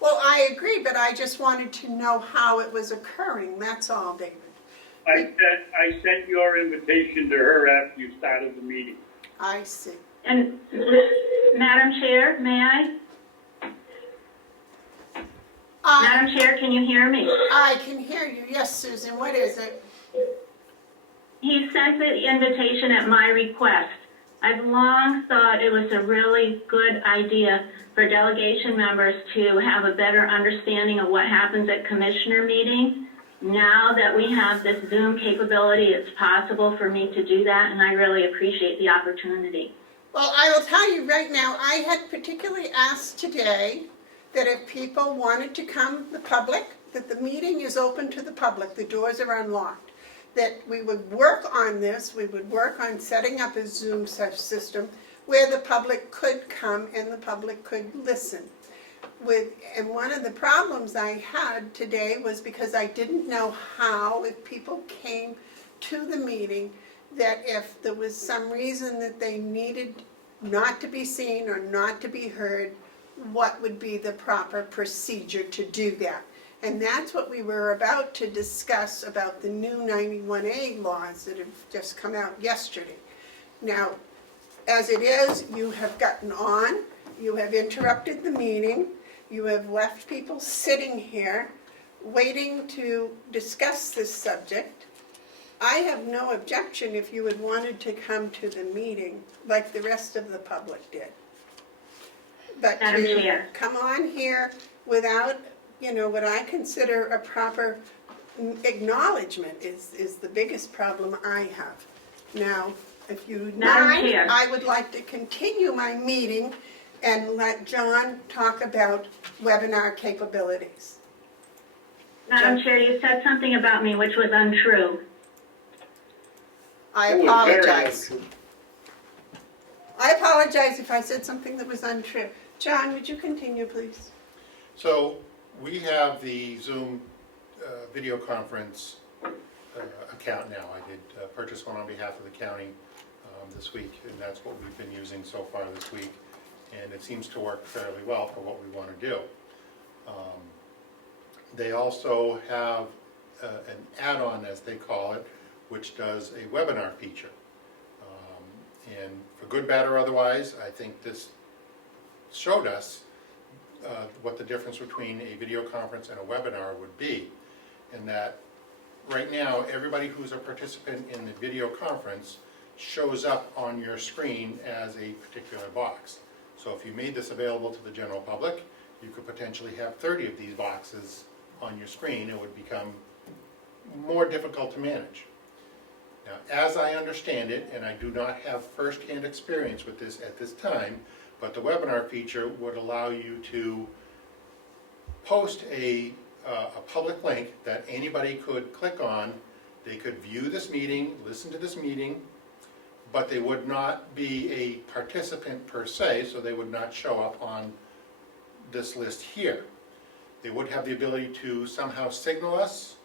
Well, I agree, but I just wanted to know how it was occurring, that's all, David. I sent your invitation to her after you started the meeting. I see. and Madam Chair, may I? Madam Chair, can you hear me? I can hear you. Yes, Susan, what is it? He sent the invitation at my request. I've long thought it was a really good idea for delegation members to have a better understanding of what happens at commissioner meetings. Now that we have this Zoom capability, it's possible for me to do that, and I really appreciate the opportunity. Well, I will tell you right now, I had particularly asked today that if people wanted to come, the public, that the meeting is open to the public, the doors are unlocked, that we would work on this, we would work on setting up a Zoom system where the public could come and the public could listen. And one of the problems I had today was because I didn't know how, if people came to the meeting, that if there was some reason that they needed not to be seen or not to be heard, what would be the proper procedure to do that. And that's what we were about to discuss about the new 91A laws that have just come out yesterday. Now, as it is, you have gotten on, you have interrupted the meeting, you have left people sitting here waiting to discuss this subject. I have no objection if you had wanted to come to the meeting like the rest of the public did. But Madam to Chair. come on here without, what I consider a proper acknowledgement is the biggest problem I have. Now, if you Madam mind, Chair. I would like to continue my meeting and let John talk about webinar capabilities. Madam Chair, you said something about me which was untrue. I It was very apologize. untrue. I apologize if I said something that was untrue. John, would you continue, please? So we have the Zoom video conference account now. I did purchase one on behalf of the county this week, and that's what we've been using so far this week. And it seems to work fairly well for what we want to do. They also have an add-on, as they call it, which does a webinar feature. And for good, bad, or otherwise, I think this showed us what the difference between a video conference and a webinar would be. And that right now, everybody who's a participant in the video conference shows up on your screen as a particular box. So if you made this available to the general public, you could potentially have 30 of these boxes on your screen. It would become more difficult to manage. Now, as I understand it, and I do not have first-hand experience with this at this time, but the webinar feature would allow you to post a public link that anybody could click on. They could view this meeting, listen to this meeting, but they would not be a participant per se, so they would not show up on this list here. They would have the ability to somehow signal us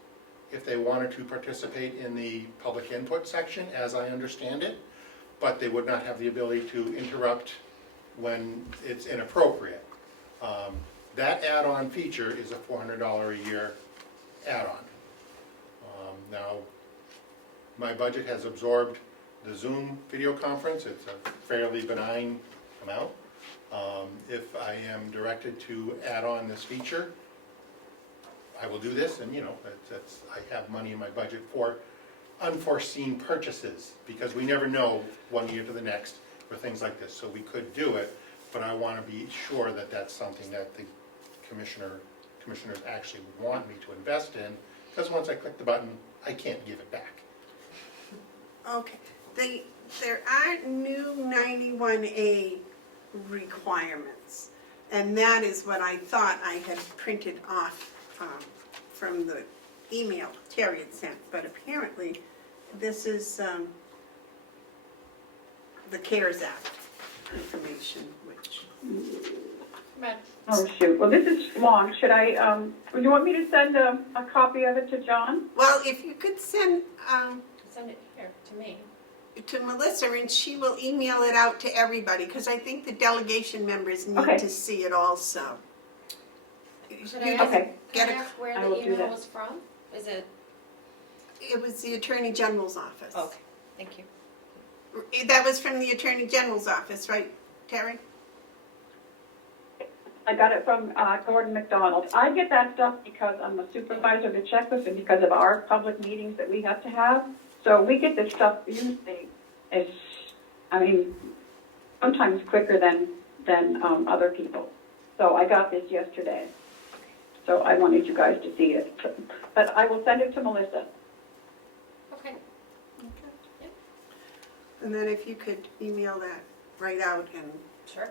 if they wanted to participate in the public input section, as I understand it, but they would not have the ability to interrupt when it's inappropriate. That add-on feature is a $400 a year add-on. Now, my budget has absorbed the Zoom video conference. It's a fairly benign amount. If I am directed to add on this feature, I will do this, and I have money in my budget for unforeseen purchases, because we never know one year to the next for things like this. So we could do it, but I want to be sure that that's something that the commissioners actually want me to invest in, because once I click the button, I can't give it back. Okay, there are new 91A requirements, and that is what I thought I had printed off from the email Terry had sent, but apparently this is the CARES Act information, which... Oh, shoot. Well, this is long. Should I, do you want me to send a copy of it to John? Well, if you could send Send it here to me. to Melissa, and she will email it out to everybody, because I think the delegation members need Okay. to see it also. Should I You ask, Okay. get can I a- ask where I the will do email that. was from? Is it, It was the Attorney General's office. okay, thank you. That was from the Attorney General's office, right, Terry? I got it from Gordon McDonald. I get that stuff because I'm a supervisor of the checklist and because of our public meetings that we have to have. So we get this stuff usually sometimes quicker than other people. So I got this yesterday. So I wanted you guys to see it. But I will send it to Melissa. Okay. And then if you could email that right out and Sure.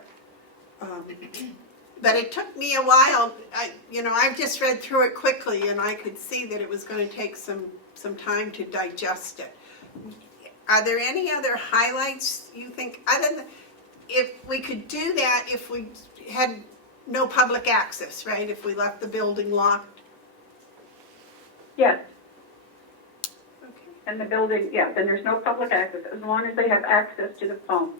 but it took me a while. I've just read through it quickly, and I could see that it was going to take some time to digest it. Are there any other highlights you think, other than if we could do that if we had no public access, right? If we left the building locked? Yes, Okay. and the building, yeah, then there's no public access, as long as they have access to the phone.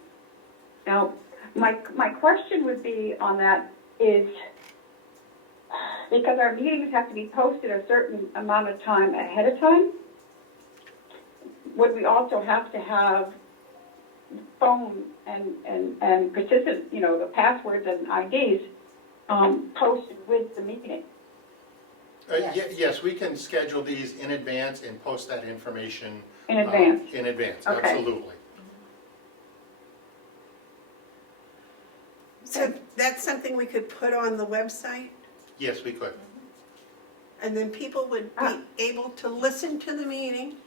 Now, my question would be on that is, because our meetings have to be posted a certain amount of time ahead of time, would we also have to have phone and participant, the passwords and IDs posted with the meeting? Yes, we can schedule these in advance and post that information. In advance? In advance, Okay. absolutely. So that's something we could put on the website, Yes, we could. and then people would be able to listen to the meeting?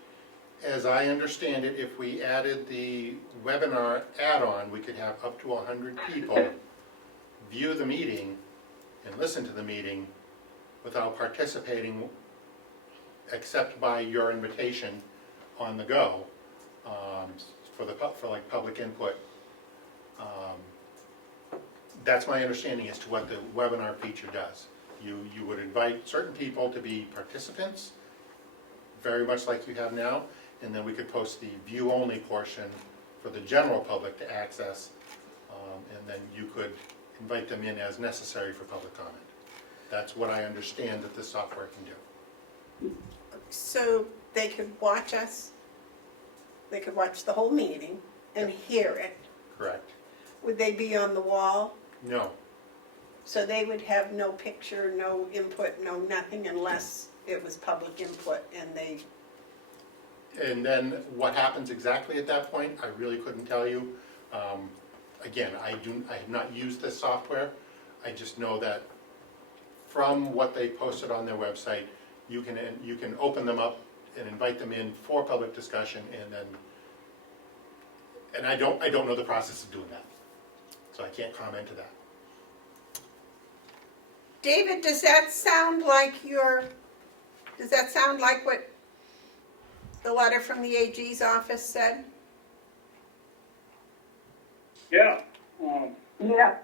As I understand it, if we added the webinar add-on, we could have up to 100 people view the meeting and listen to the meeting without participating, except by your invitation on the go, for like public input. That's my understanding as to what the webinar feature does. You would invite certain people to be participants, very much like you have now, and then we could post the view-only portion for the general public to access, and then you could invite them in as necessary for public comment. That's what I understand that this software can do. So they could watch us, they could watch the whole meeting and hear it. Correct? Would they be on the wall? No. So they would have no picture, no input, no nothing unless it was public input and they, And then what happens exactly at that point, I really couldn't tell you. Again, I have not used this software. I just know that from what they posted on their website, you can open them up and invite them in for public discussion, and then, and I don't know the process of doing that, so I can't comment to that. David, does that sound like what the letter from the AG's office said? Yeah, Yeah,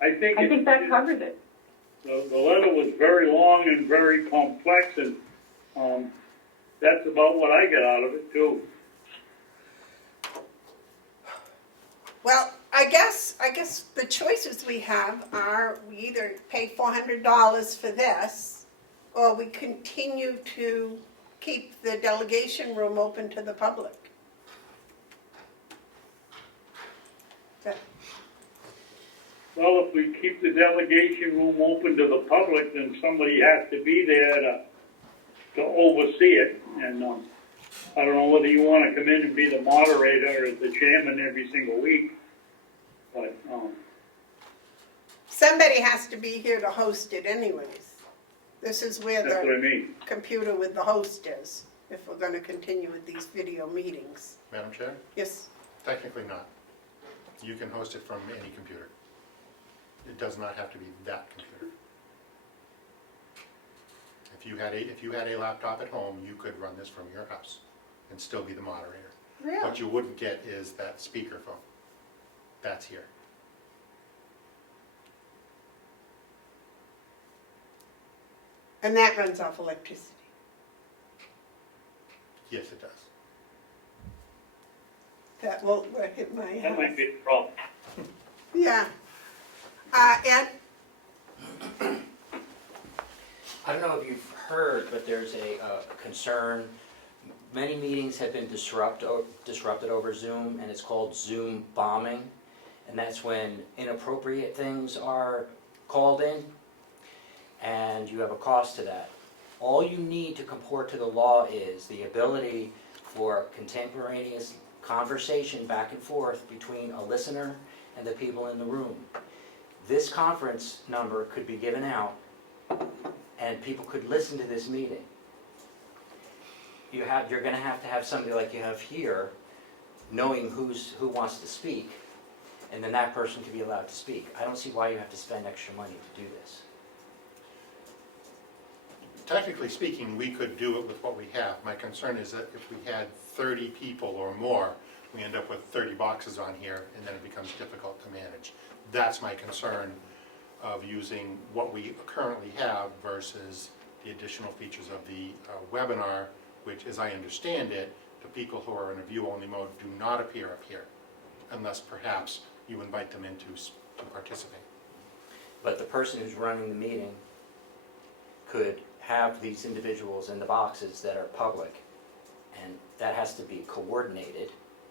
I think. I think that covers it. The letter was very long and very complex, and that's about what I got out of it too. Well, I guess the choices we have are we either pay $400 for this, or we continue to keep the delegation room open to the public. Well, if we keep the delegation room open to the public, then somebody has to be there to oversee it. And I don't know whether you want to come in and be the moderator or the chairman every single week, but Somebody has to be here to host it anyways. This is where that's what I the mean. computer with the host is, if we're going to continue with these video meetings. Madam Chair? Yes, Technically not. You can host it from any computer. It does not have to be that computer. If you had a laptop at home, you could run this from your house and still be the moderator. really? What you wouldn't get is that speakerphone. That's here. And that runs off electricity. Yes, it does. That won't work at my That house. might be the problem. Yeah. Ed? I don't know if you've heard, but there's a concern. Many meetings have been disrupted over Zoom, and it's called Zoom bombing. And that's when inappropriate things are called in, and you have a cost to that. All you need to comport to the law is the ability for contemporaneous conversation back and forth between a listener and the people in the room. This conference number could be given out, and people could listen to this meeting. You're going to have somebody like you have here, knowing who wants to speak, and then that person can be allowed to speak. I don't see why you have to spend extra money to do this. Technically speaking, we could do it with what we have. My concern is that if we had 30 people or more, we end up with 30 boxes on here, and then it becomes difficult to manage. That's my concern of using what we currently have versus the additional features of the webinar, which, as I understand it, the people who are in a view-only mode do not appear up here, unless perhaps you invite them in to participate. But the person who's running the meeting could have these individuals in the boxes that are public, and that has to be coordinated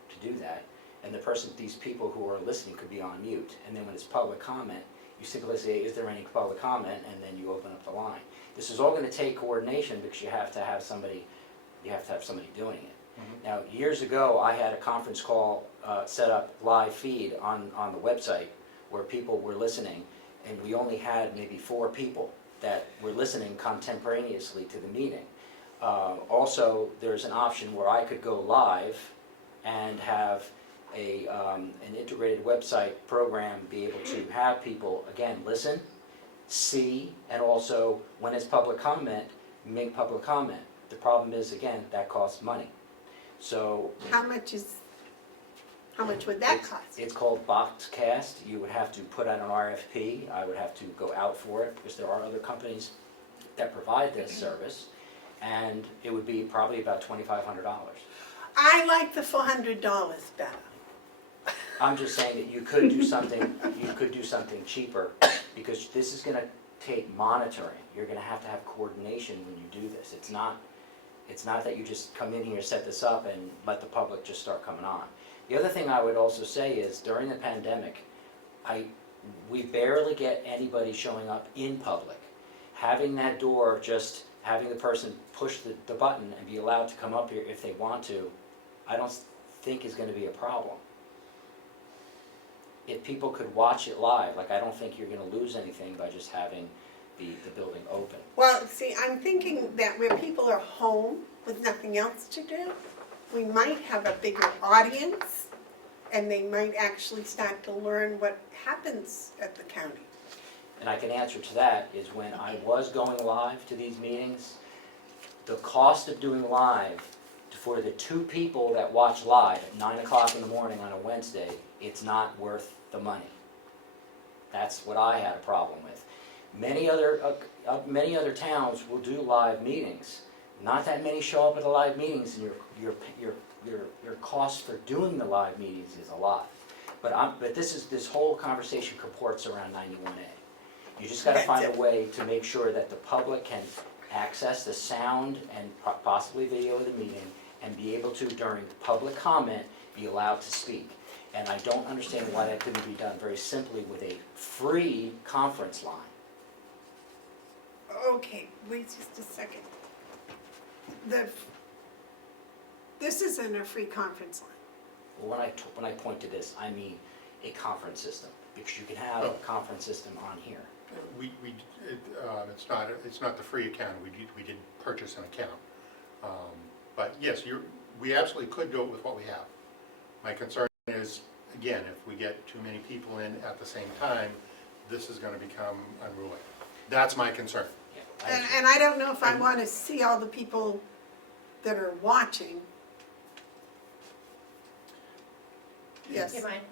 to do that. And these people who are listening could be on mute, and then when it's public comment, you simply say, is there any public comment, and then you open up the line. This is all going to take coordination because you have to have somebody doing it. Mm-hmm. Now, years ago, I had a conference call set up live feed on the website where people were listening, and we only had maybe 4 people that were listening contemporaneously to the meeting. Also, there's an option where I could go live and have an integrated website program be able to have people, again, listen, see, and also, when it's public comment, make public comment. The problem is, again, that costs money. So How much would that cost? it's called Boxcast. You would have to put out an RFP. I would have to go out for it because there are other companies that provide this service. and it would be probably about $2,500. I like the $400 better. I'm just saying that you could do something cheaper, because this is gonna take monitoring. You're gonna have to have coordination when you do this. It's not that you just come in here, set this up, and let the public just start coming on. The other thing I would also say is, during the pandemic, we barely get anybody showing up in public. Having that door, just having the person push the button and be allowed to come up here if they want to, I don't think is gonna be a problem. If people could watch it live, like, I don't think you're gonna lose anything by just having the building open. Well, see, I'm thinking that where people are home with nothing else to do, we might have a bigger audience, and they might actually start to learn what happens at the county. And I can answer to that is, when I was going live to these meetings, the cost of doing live for the 2 people that watch live at 9 o'clock in the morning on a Wednesday, it's not worth the money. That's what I had a problem with. Many other towns will do live meetings. Not that many show up at the live meetings, and your cost for doing the live meetings is a lot. But this whole conversation comports around 91A. You just got to find a way to make sure that the public can access the sound and possibly video of the meeting, and be able to, during public comment, be allowed to speak. And I don't understand why that couldn't be done very simply with a free conference line. Okay, wait just a second. This isn't a free conference line. When I point to this, I mean a conference system, because you can have a conference system on here. It's not the free account, we did purchase an account. But yes, we absolutely could do it with what we have. My concern is, again, if we get too many people in at the same time, this is gonna become unruly. That's my concern. Yeah, And I don't know if I want to see all the people that are watching. Yes, You mind?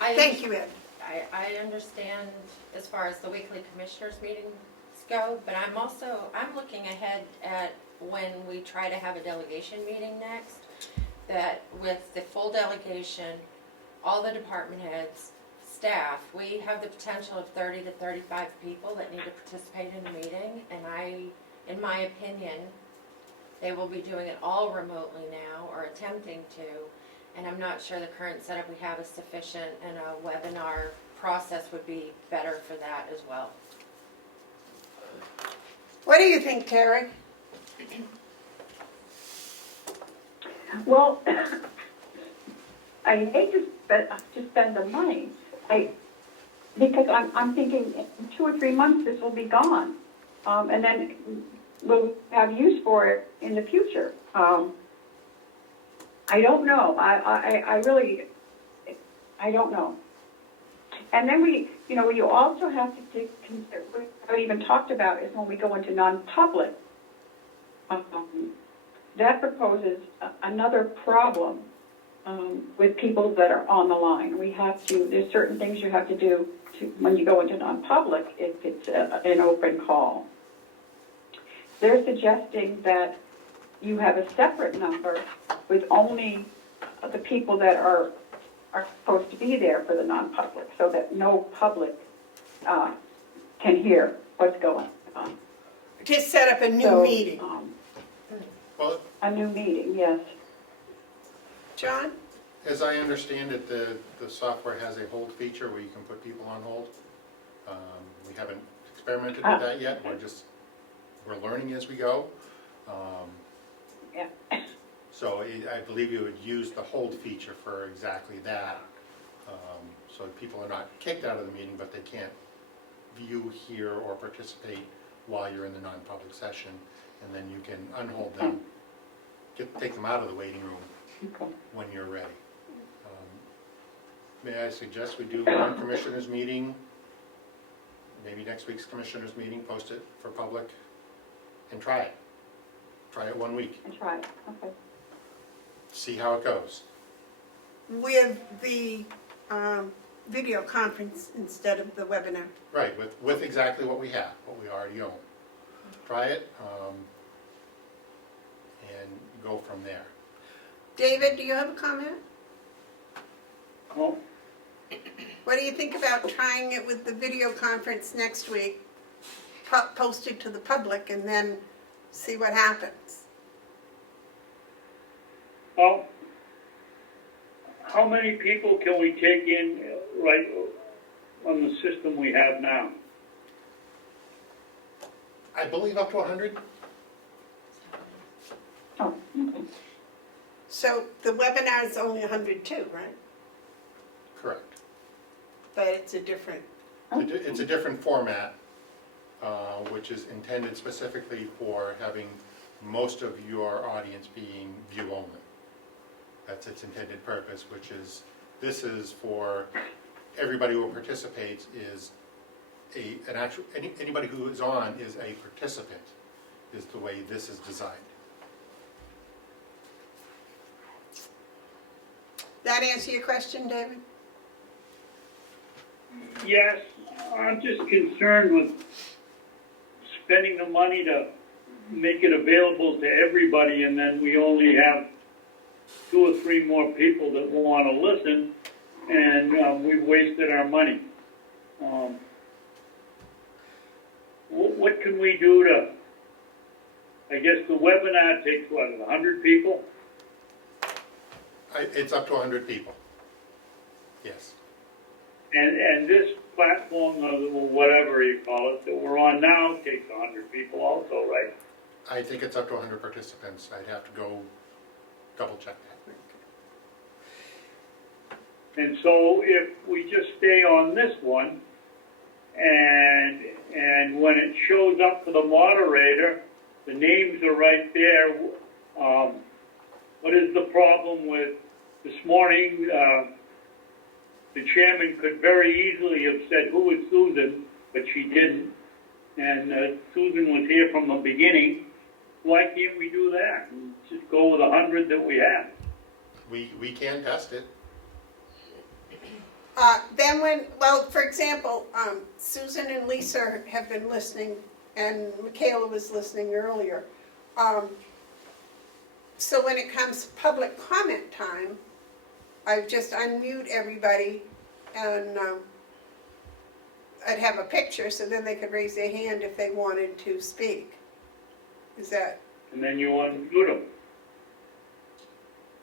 thank you, Ed. I understand as far as the weekly commissioners meetings go, but I'm looking ahead at when we try to have a delegation meeting next, that with the full delegation, all the department heads, staff, we have the potential of 30 to 35 people that need to participate in the meeting, and in my opinion, they will be doing it all remotely now, or attempting to, and I'm not sure the current setup we have is sufficient, and a webinar process would be better for that as well. What do you think, Terry? Well, I hate to spend the money, because I'm thinking in 2 or 3 months this will be gone, and then we'll have use for it in the future. I don't know. I really don't know. And then you also have to consider, what we haven't even talked about, is when we go into non-public. That proposes another problem with people that are on the line. There's certain things you have to do when you go into non-public if it's an open call. They're suggesting that you have a separate number with only the people that are supposed to be there for the non-public, so that no public can hear what's going on. To set up a new meeting. Well, A new meeting, yes. John? as I understand it, the software has a hold feature where you can put people on hold. We haven't experimented with that yet, we're learning as we go. Yeah. So I believe you would use the hold feature for exactly that. So people are not kicked out of the meeting, but they can't view, hear, or participate while you're in the non-public session. And then you can unhold them, take them out of the waiting room when you're ready. May I suggest we do one commissioners meeting, maybe next week's commissioners meeting, post it for public, and try it. Try it 1 week. And try it, okay. See how it goes. With the video conference instead of the webinar. Right, with exactly what we have, what we already own. try it, and go from there. David, do you have a comment? Well, What do you think about trying it with the video conference next week, post it to the public, and then see what happens? well, how many people can we take in right on the system we have now? I believe up to 100? Oh, okay. So the webinar is only 102, right? Correct. But it's a different, It's a different format, which is intended specifically for having most of your audience being view only. That's its intended purpose, which is, this is for everybody who participates is anybody who is on is a participant, is the way this is designed. that answer your question, David? Yes, I'm just concerned with spending the money to make it available to everybody, and then we only have 2 or 3 more people that will want to listen, and we've wasted our money. What can we do to, I guess the webinar takes, 100 people? It's up to 100 people. Yes. And this platform, or whatever you call it, that we're on now takes 100 people also, right? I think it's up to 100 participants. I'd have to go double check that. And so if we just stay on this one, and when it shows up to the moderator, the names are right there. What is the problem with this morning? The chairman could very easily have said, "Who is Susan?" but she didn't. And Susan was here from the beginning. Why can't we do that? And just go with 100 that we have. We can test it. Then for example, Susan and Lisa have been listening, and Michaela was listening earlier. So when it comes to public comment time, I just unmute everybody, and I'd have a picture, so then they could raise their hand if they wanted to speak. Is that? And then you unmute them.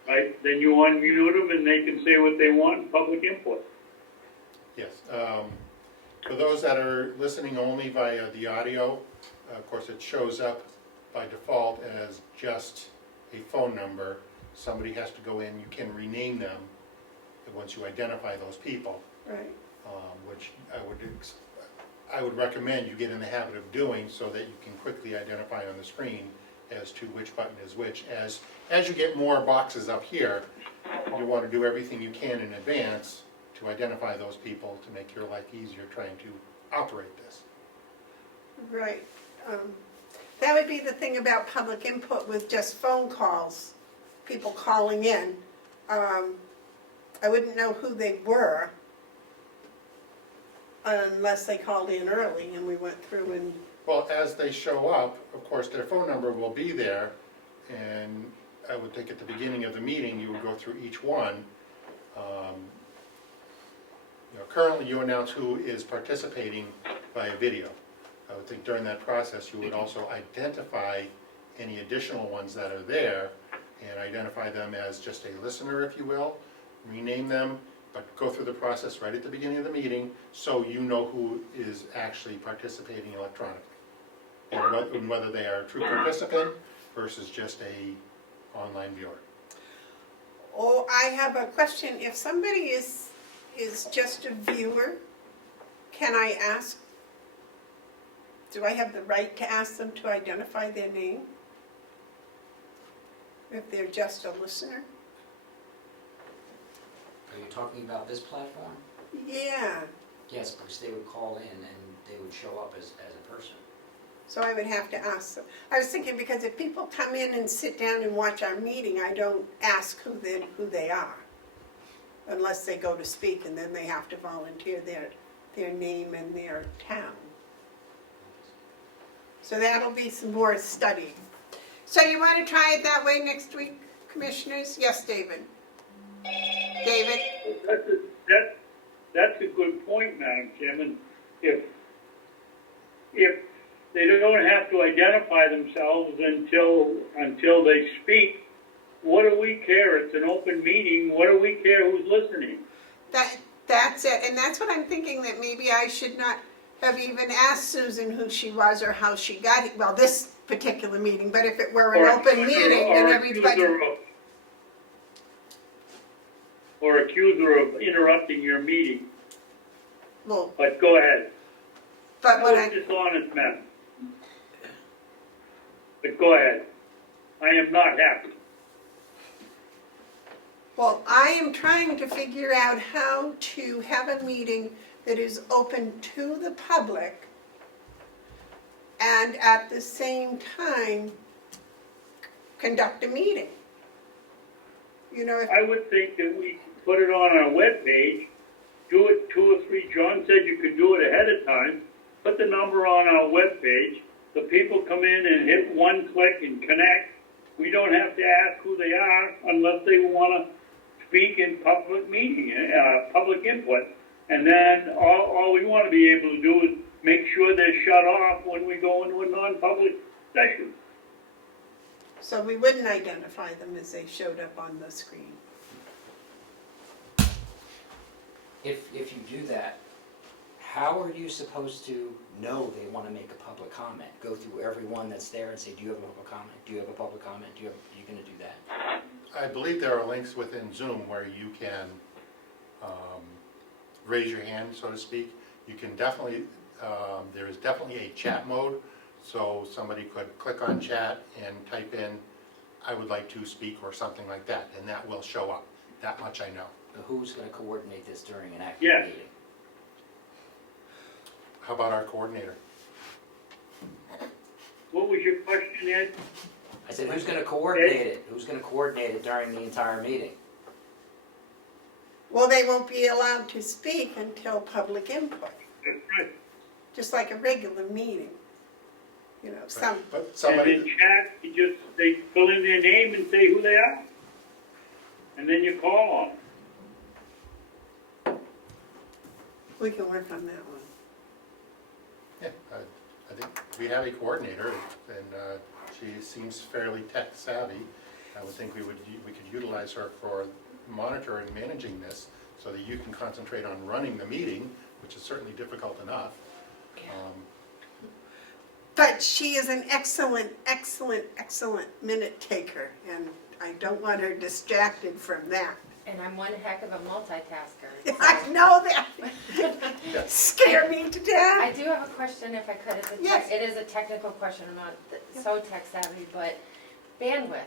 Right? Then you unmute them, and they can say what they want in public input. Yes. For those that are listening only via the audio, of course it shows up by default as just a phone number. Somebody has to go in, you can rename them once you identify those people, Right. which I would recommend you get in the habit of doing so that you can quickly identify on the screen as to which button is which. As you get more boxes up here, you want to do everything you can in advance to identify those people to make your life easier trying to operate this. Right. That would be the thing about public input with just phone calls, people calling in. I wouldn't know who they were unless they called in early and we went through and... Well, as they show up, of course, their phone number will be there, and I would think at the beginning of the meeting, you would go through each one. Currently, you announce who is participating via video. I would think during that process, you would also identify any additional ones that are there and identify them as just a listener, if you will, rename them, but go through the process right at the beginning of the meeting so you know who is actually participating electronically. And whether they are a true participant versus just a online viewer. Oh, I have a question. If somebody is just a viewer, can I ask, do I have the right to ask them to identify their name? If they're just a listener? Are you talking about this platform? Yeah. Yes, because they would call in and they would show up as a person. So I would have to ask them. I was thinking because if people come in and sit down and watch our meeting, I don't ask who they are. Unless they go to speak, and then they have to volunteer their name and their town. So that'll be some more study. So you want to try it that way next week, commissioners? Yes, David? David? That's a good point, Madam Chairman. If they don't have to identify themselves until they speak, what do we care? It's an open meeting. What do we care who's listening? That's it, and that's what I'm thinking, that maybe I should not have even asked Susan who she was or how she got it, well, this particular meeting, but if it were an open meeting, then everybody... Or accuse her of interrupting your meeting. Well, But go ahead. but what You're a dishonest man. But go ahead. I am not happy. Well, I am trying to figure out how to have a meeting that is open to the public and at the same time conduct a meeting. You know, if, I would think that we put it on our webpage, do it 2 or 3, John said you could do it ahead of time, put the number on our webpage, the people come in and hit one click and connect. We don't have to ask who they are unless they want to speak in public meeting, public input. And then all we want to be able to do is make sure they're shut off when we go into a non-public session. so we wouldn't identify them as they showed up on the screen. If you do that, how are you supposed to know they want to make a public comment? Go through everyone that's there and say, do you have a public comment? Do you have a public comment? Are you going to do that? I believe there are links within Zoom where you can raise your hand, so to speak. You can definitely, there is definitely a chat mode, so somebody could click on chat and type in, I would like to speak, or something like that, and that will show up. That much I know. But who's going to coordinate this during an active Yes. meeting? How about our coordinator? What was your question, Ed? I said, who's going to coordinate it? Who's going to coordinate it during the entire meeting? Well, they won't be allowed to speak until public input, That's right. just like a regular meeting. You know, some, But And somebody, in chat, they fill in their name and say who they are. And then you call on them. we can work on that one. yeah, I think we have a coordinator, and she seems fairly tech savvy. I would think we could utilize her for monitoring, managing this, so that you can concentrate on running the meeting, which is certainly difficult enough. But she is an excellent, excellent, excellent minute taker, and I don't want her distracted from that. And I'm one heck of a multitasker. I know that. Scare me to I death. do have a question if I could. It's a Yes. it is a technical question. I'm not so tech savvy, but bandwidth.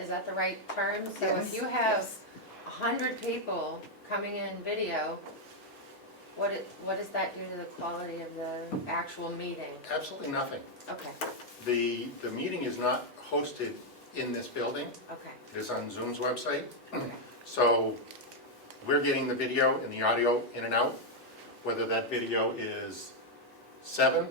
Is that the right term? So Yes, if you have yes. 100 people coming in video, what does that do to the quality of the actual meeting? Absolutely nothing. Okay, The meeting is not hosted in this building. okay, It is on Zoom's website. okay. So we're getting the video and the audio in and out, whether that video is 7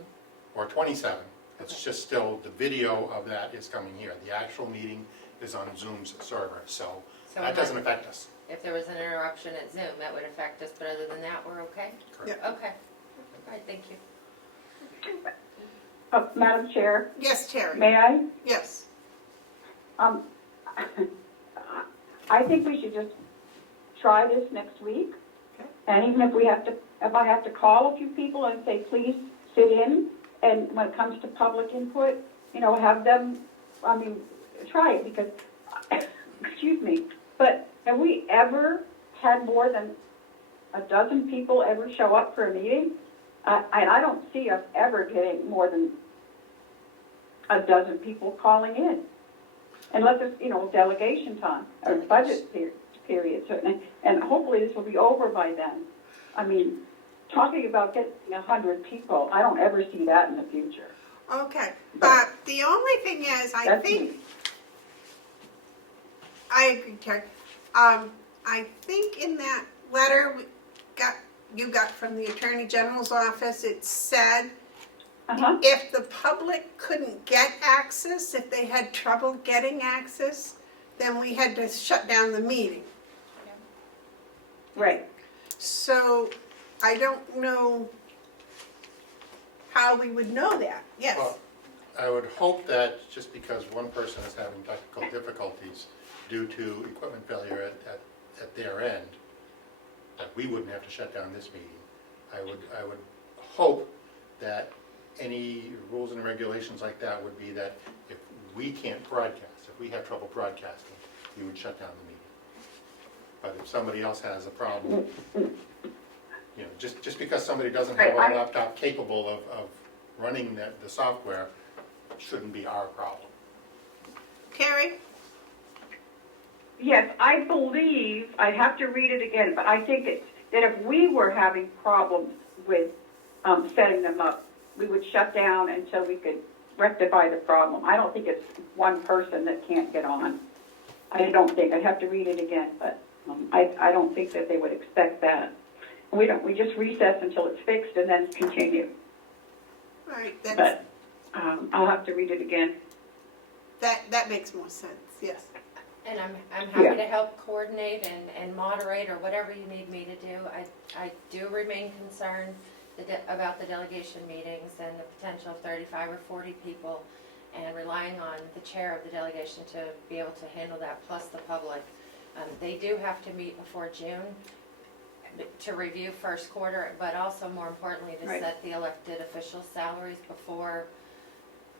or 27. It's Okay. just still, the video of that is coming here. The actual meeting is on Zoom's server, so So that doesn't affect us. if there was an interruption at Zoom, that would affect us, but other than that, we're okay? Correct. Okay. All right, thank you. Madam Chair, Yes, Terry. may I? Yes. I think we should just try this next week. Okay. And even if I have to call a few people and say, please sit in, and when it comes to public input, have them, try it, because, excuse me, but have we ever had more than a dozen people ever show up for a meeting? I don't see us ever getting more than a dozen people calling in. Unless it's, delegation time, or budget period, certainly, and hopefully this will be over by then. Talking about getting 100 people, I don't ever see that in the future. Okay, but the only thing is, I That's think, me. I agree, Terry. I think in that letter you got from the Attorney General's office, it said Uh-huh. if the public couldn't get access, if they had trouble getting access, then we had to shut down the meeting. Right. So I don't know how we would know that, yes. Well, I would hope that just because one person is having technical difficulties due to equipment failure at their end, that we wouldn't have to shut down this meeting. I would hope that any rules and regulations like that would be that if we can't broadcast, if we have trouble broadcasting, we would shut down the meeting. But if somebody else has a problem, you know, just because somebody doesn't have a Right, laptop capable of running the software, shouldn't be our problem. Terry? Yes, I believe, I'd have to read it again, but I think that if we were having problems with setting them up, we would shut down until we could rectify the problem. I don't think it's one person that can't get on. I don't think, I'd have to read it again, but I don't think that they would expect that. We just recess until it's fixed and then continue. All right, that's, But I'll have to read it again. that makes more sense, yes. And I'm happy to help coordinate and moderate or whatever you need me to do. I do remain concerned about the delegation meetings and the potential of 35 or 40 people, and relying on the chair of the delegation to be able to handle that, plus the public. They do have to meet before June to review first quarter, but also more importantly to Right. set the elected officials' salaries before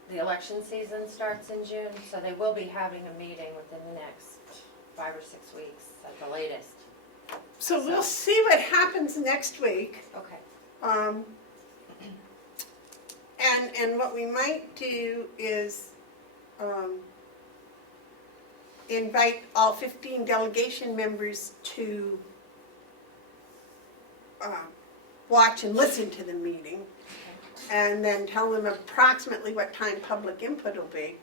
the election season starts in June. So they will be having a meeting within the next 5 or 6 weeks at the latest. So we'll see what happens next week. Okay. And what we might do is invite all 15 delegation members to watch and listen to the meeting, and then tell them approximately what time public input will be.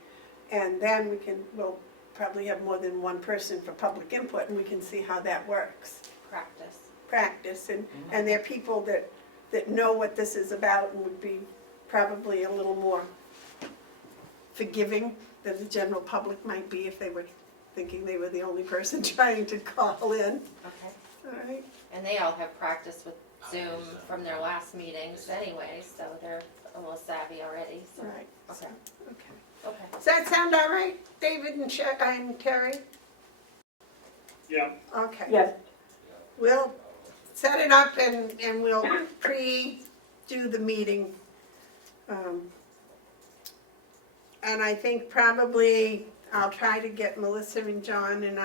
And then we'll probably have more than one person for public input, and we can see how that works. Practice, and there are people that know what this is about and would be probably a little more forgiving than the general public might be if they were thinking they were the only person trying to call in. Okay. All right. And they all have practiced with Zoom from their last meetings anyway, so they're a little savvy already, so. Right. Okay. Okay. Does that sound all right, David and Terry? Yeah, Okay. Yes. We'll set it up and we'll do the meeting. And I think probably I'll try to get Melissa and John and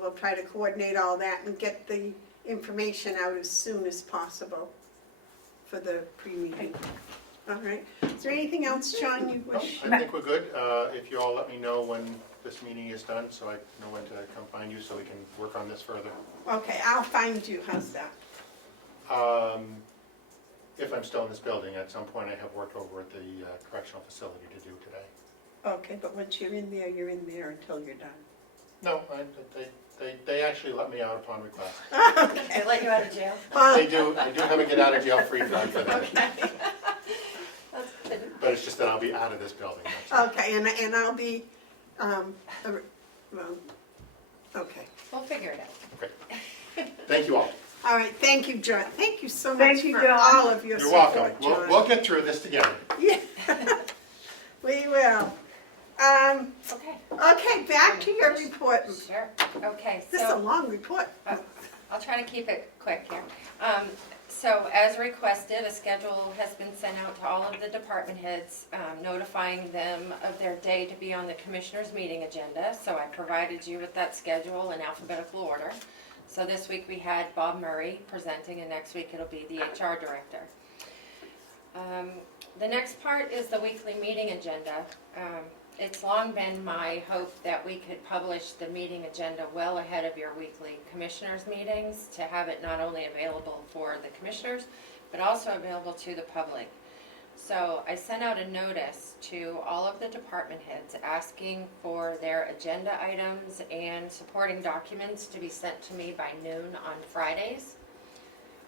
we'll try to coordinate all that and get the information out as soon as possible for the pre-meeting. All right. Is there anything else, John, you No, wish? I think we're good. If you all let me know when this meeting is done, so I know when to come find you, so we can work on this further. Okay, I'll find you. How's that? If I'm still in this building, at some point I have work over at the correctional facility to do today. Okay, but once you're in there until you're done. No, they actually let me out upon request. They let you out of jail? I do have a get out of jail free card for them, Okay. That's good. but it's just that I'll be out of this building. That's all. Okay, and I'll be, well, okay. We'll figure it out. Okay. Thank you all. All right, thank you, John. Thank you so much Thank you, for John. all of your You're support, welcome. John. We'll get through this together. Yeah, we will. Okay. Okay, back to your report. Sure. Okay, This is a so long report. I'll try to keep it quick here. So as requested, a schedule has been sent out to all of the department heads, notifying them of their day to be on the commissioners' meeting agenda. So I provided you with that schedule in alphabetical order. So this week we had Bob Murray presenting, and next week it'll be the HR director. The next part is the weekly meeting agenda. It's long been my hope that we could publish the meeting agenda well ahead of your weekly commissioners meetings, to have it not only available for the commissioners, but also available to the public. So I sent out a notice to all of the department heads asking for their agenda items and supporting documents to be sent to me by noon on Fridays.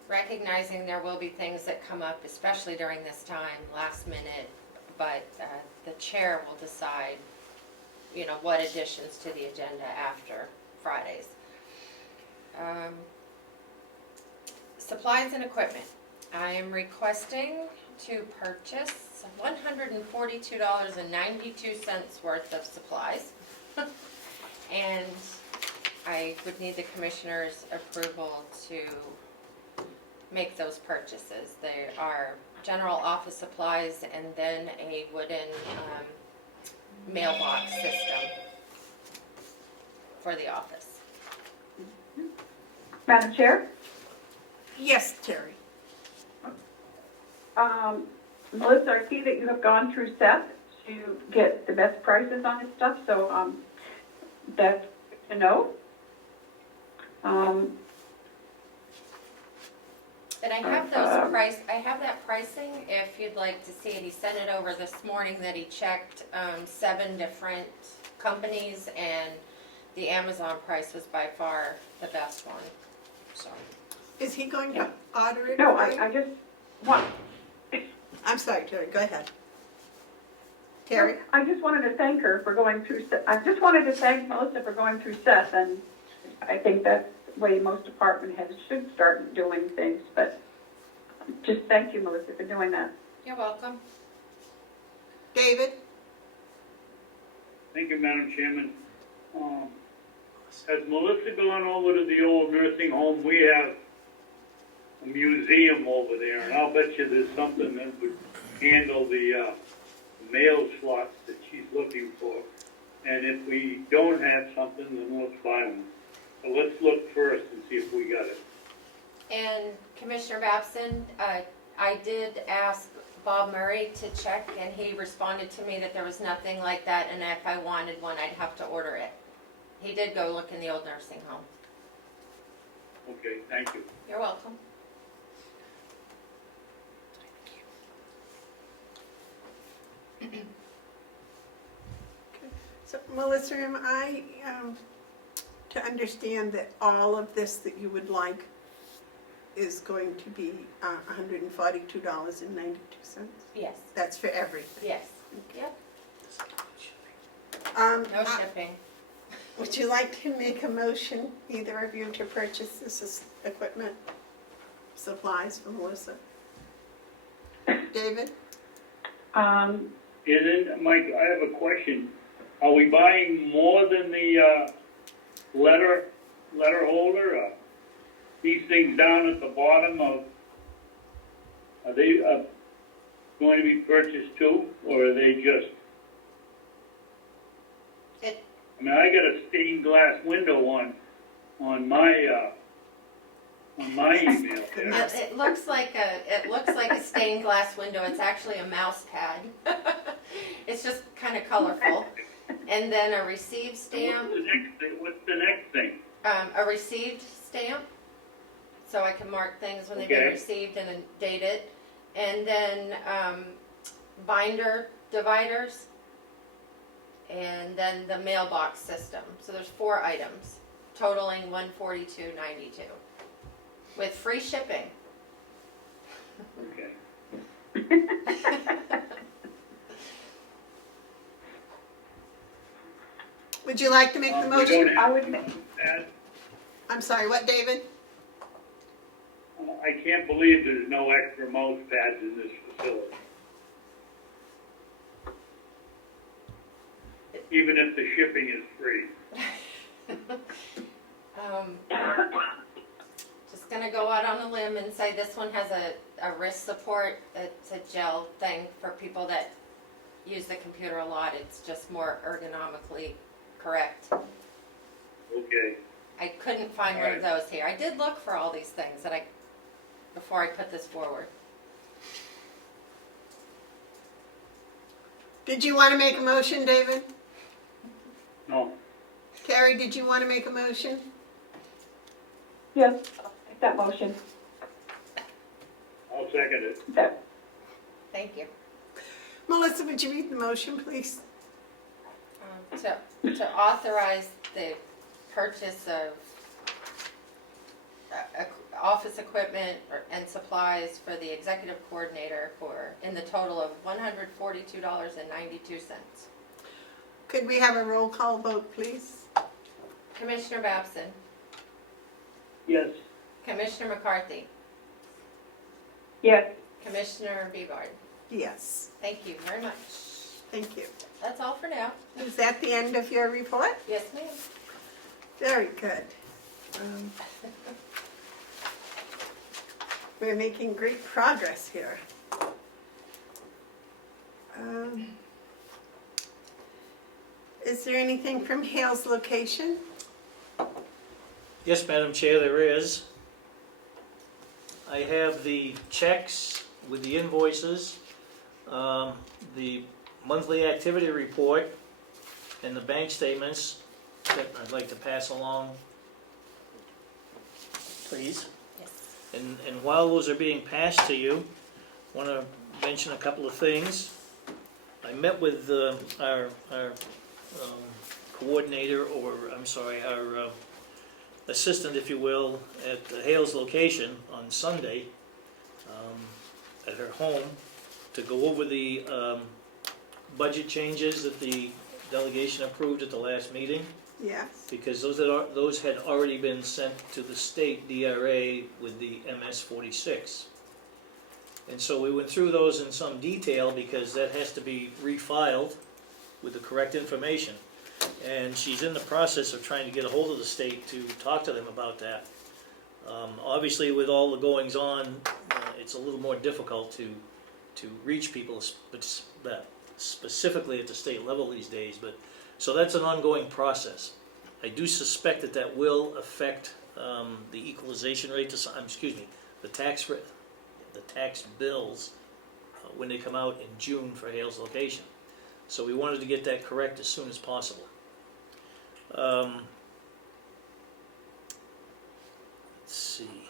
recognizing there will be things that come up, especially during this time, last minute, but the chair will decide, you know, what additions to the agenda after Fridays. Supplies and equipment. I am requesting to purchase $142.92 worth of supplies. And I would need the commissioner's approval to make those purchases. They are general office supplies and then a wooden mailbox system for the office. Madam Chair? Yes, Terry. Melissa, I see that you have gone through Seth to get the best prices on his stuff, so that's good to know. And I have I have that pricing if you'd like to see it. He sent it over this morning that he checked 7 different companies, and the Amazon price was by far the best one, so. Is he going to order it? No, right? I just want, I'm sorry, Terry, go ahead. Terry? I just wanted to thank her for going through, I just wanted to thank Melissa for going through Seth, and I think that's the way most department heads should start doing things, but just thank you, Melissa, for doing that. You're welcome. David? Thank you, Madam Chairman. Has Melissa gone over to the old nursing home? We have a museum over there, and I'll bet you there's something that would handle the mail slots that she's looking for. And if we don't have something, then let's buy one. But let's look first and see if we got it. And Commissioner Babson, I did ask Bob Murray to check, and he responded to me that there was nothing like that, and if I wanted one, I'd have to order it. He did go look in the old nursing home. Okay, thank you. You're welcome. So Melissa, am I to understand that all of this that you would like is going to be $142.92? Yes, That's for everything? yes, yep, Um, no shipping. Would you like to make a motion, either of you, to purchase this equipment, supplies for Melissa? David? And then, Mike, I have a question. Are we buying more than the letter holder? These things down at the bottom are they going to be purchased too, or are they just? I mean, I got a stained glass window on my email there. It looks like a stained glass window. It's actually a mouse pad. It's just kind of colorful. And then a received stamp. What's the next thing? A received stamp, so I can mark things when they've been Okay. received and then date it. And then binder dividers. And then the mailbox system. So there's 4 items, totaling $142.92, with free shipping. Okay. Would you like to make the We motion? don't I have would to make- add- I'm sorry, what, David? I can't believe there's no extra mouse pads in this facility. Even if the shipping is free. Just gonna go out on a limb and say this one has a wrist support. It's a gel thing for people that use the computer a lot. It's just more ergonomically correct. Okay. I couldn't find one of those here. I did look for all these things before I put this forward. Did you want to make a motion, David? No. Terry, did you want to make a motion? Yes, I'll make that motion. I'll second it. That, Thank you. Melissa, would you read the motion, please? To authorize the purchase of office equipment and supplies for the executive coordinator in the total of $142.92. Could we have a roll call vote, please? Commissioner Babson, Yes. Commissioner McCarthy, Yes, Commissioner Bevard. Yes, Thank you very much. thank you. That's all for now. Is that the end of your report? Yes, ma'am. Very good. We're making great progress here. Is there anything from Hale's location? Yes, Madam Chair, there is. I have the checks with the invoices, the monthly activity report, and the bank statements that I'd like to pass along, please. Yes. And while those are being passed to you, I want to mention a couple of things. I met with our coordinator, or I'm sorry, our assistant, if you will, at Hale's location on Sunday at her home to go over the budget changes that the delegation approved at the last meeting, Yes. because those had already been sent to the state DRA with the MS 46. And so we went through those in some detail because that has to be refiled with the correct information. And she's in the process of trying to get a hold of the state to talk to them about that. Obviously, with all the goings on, it's a little more difficult to reach people specifically at the state level these days. But so that's an ongoing process. I do suspect that that will affect the equalization rate. The tax bills when they come out in June for Hale's location. So we wanted to get that correct as soon as possible. Let's see.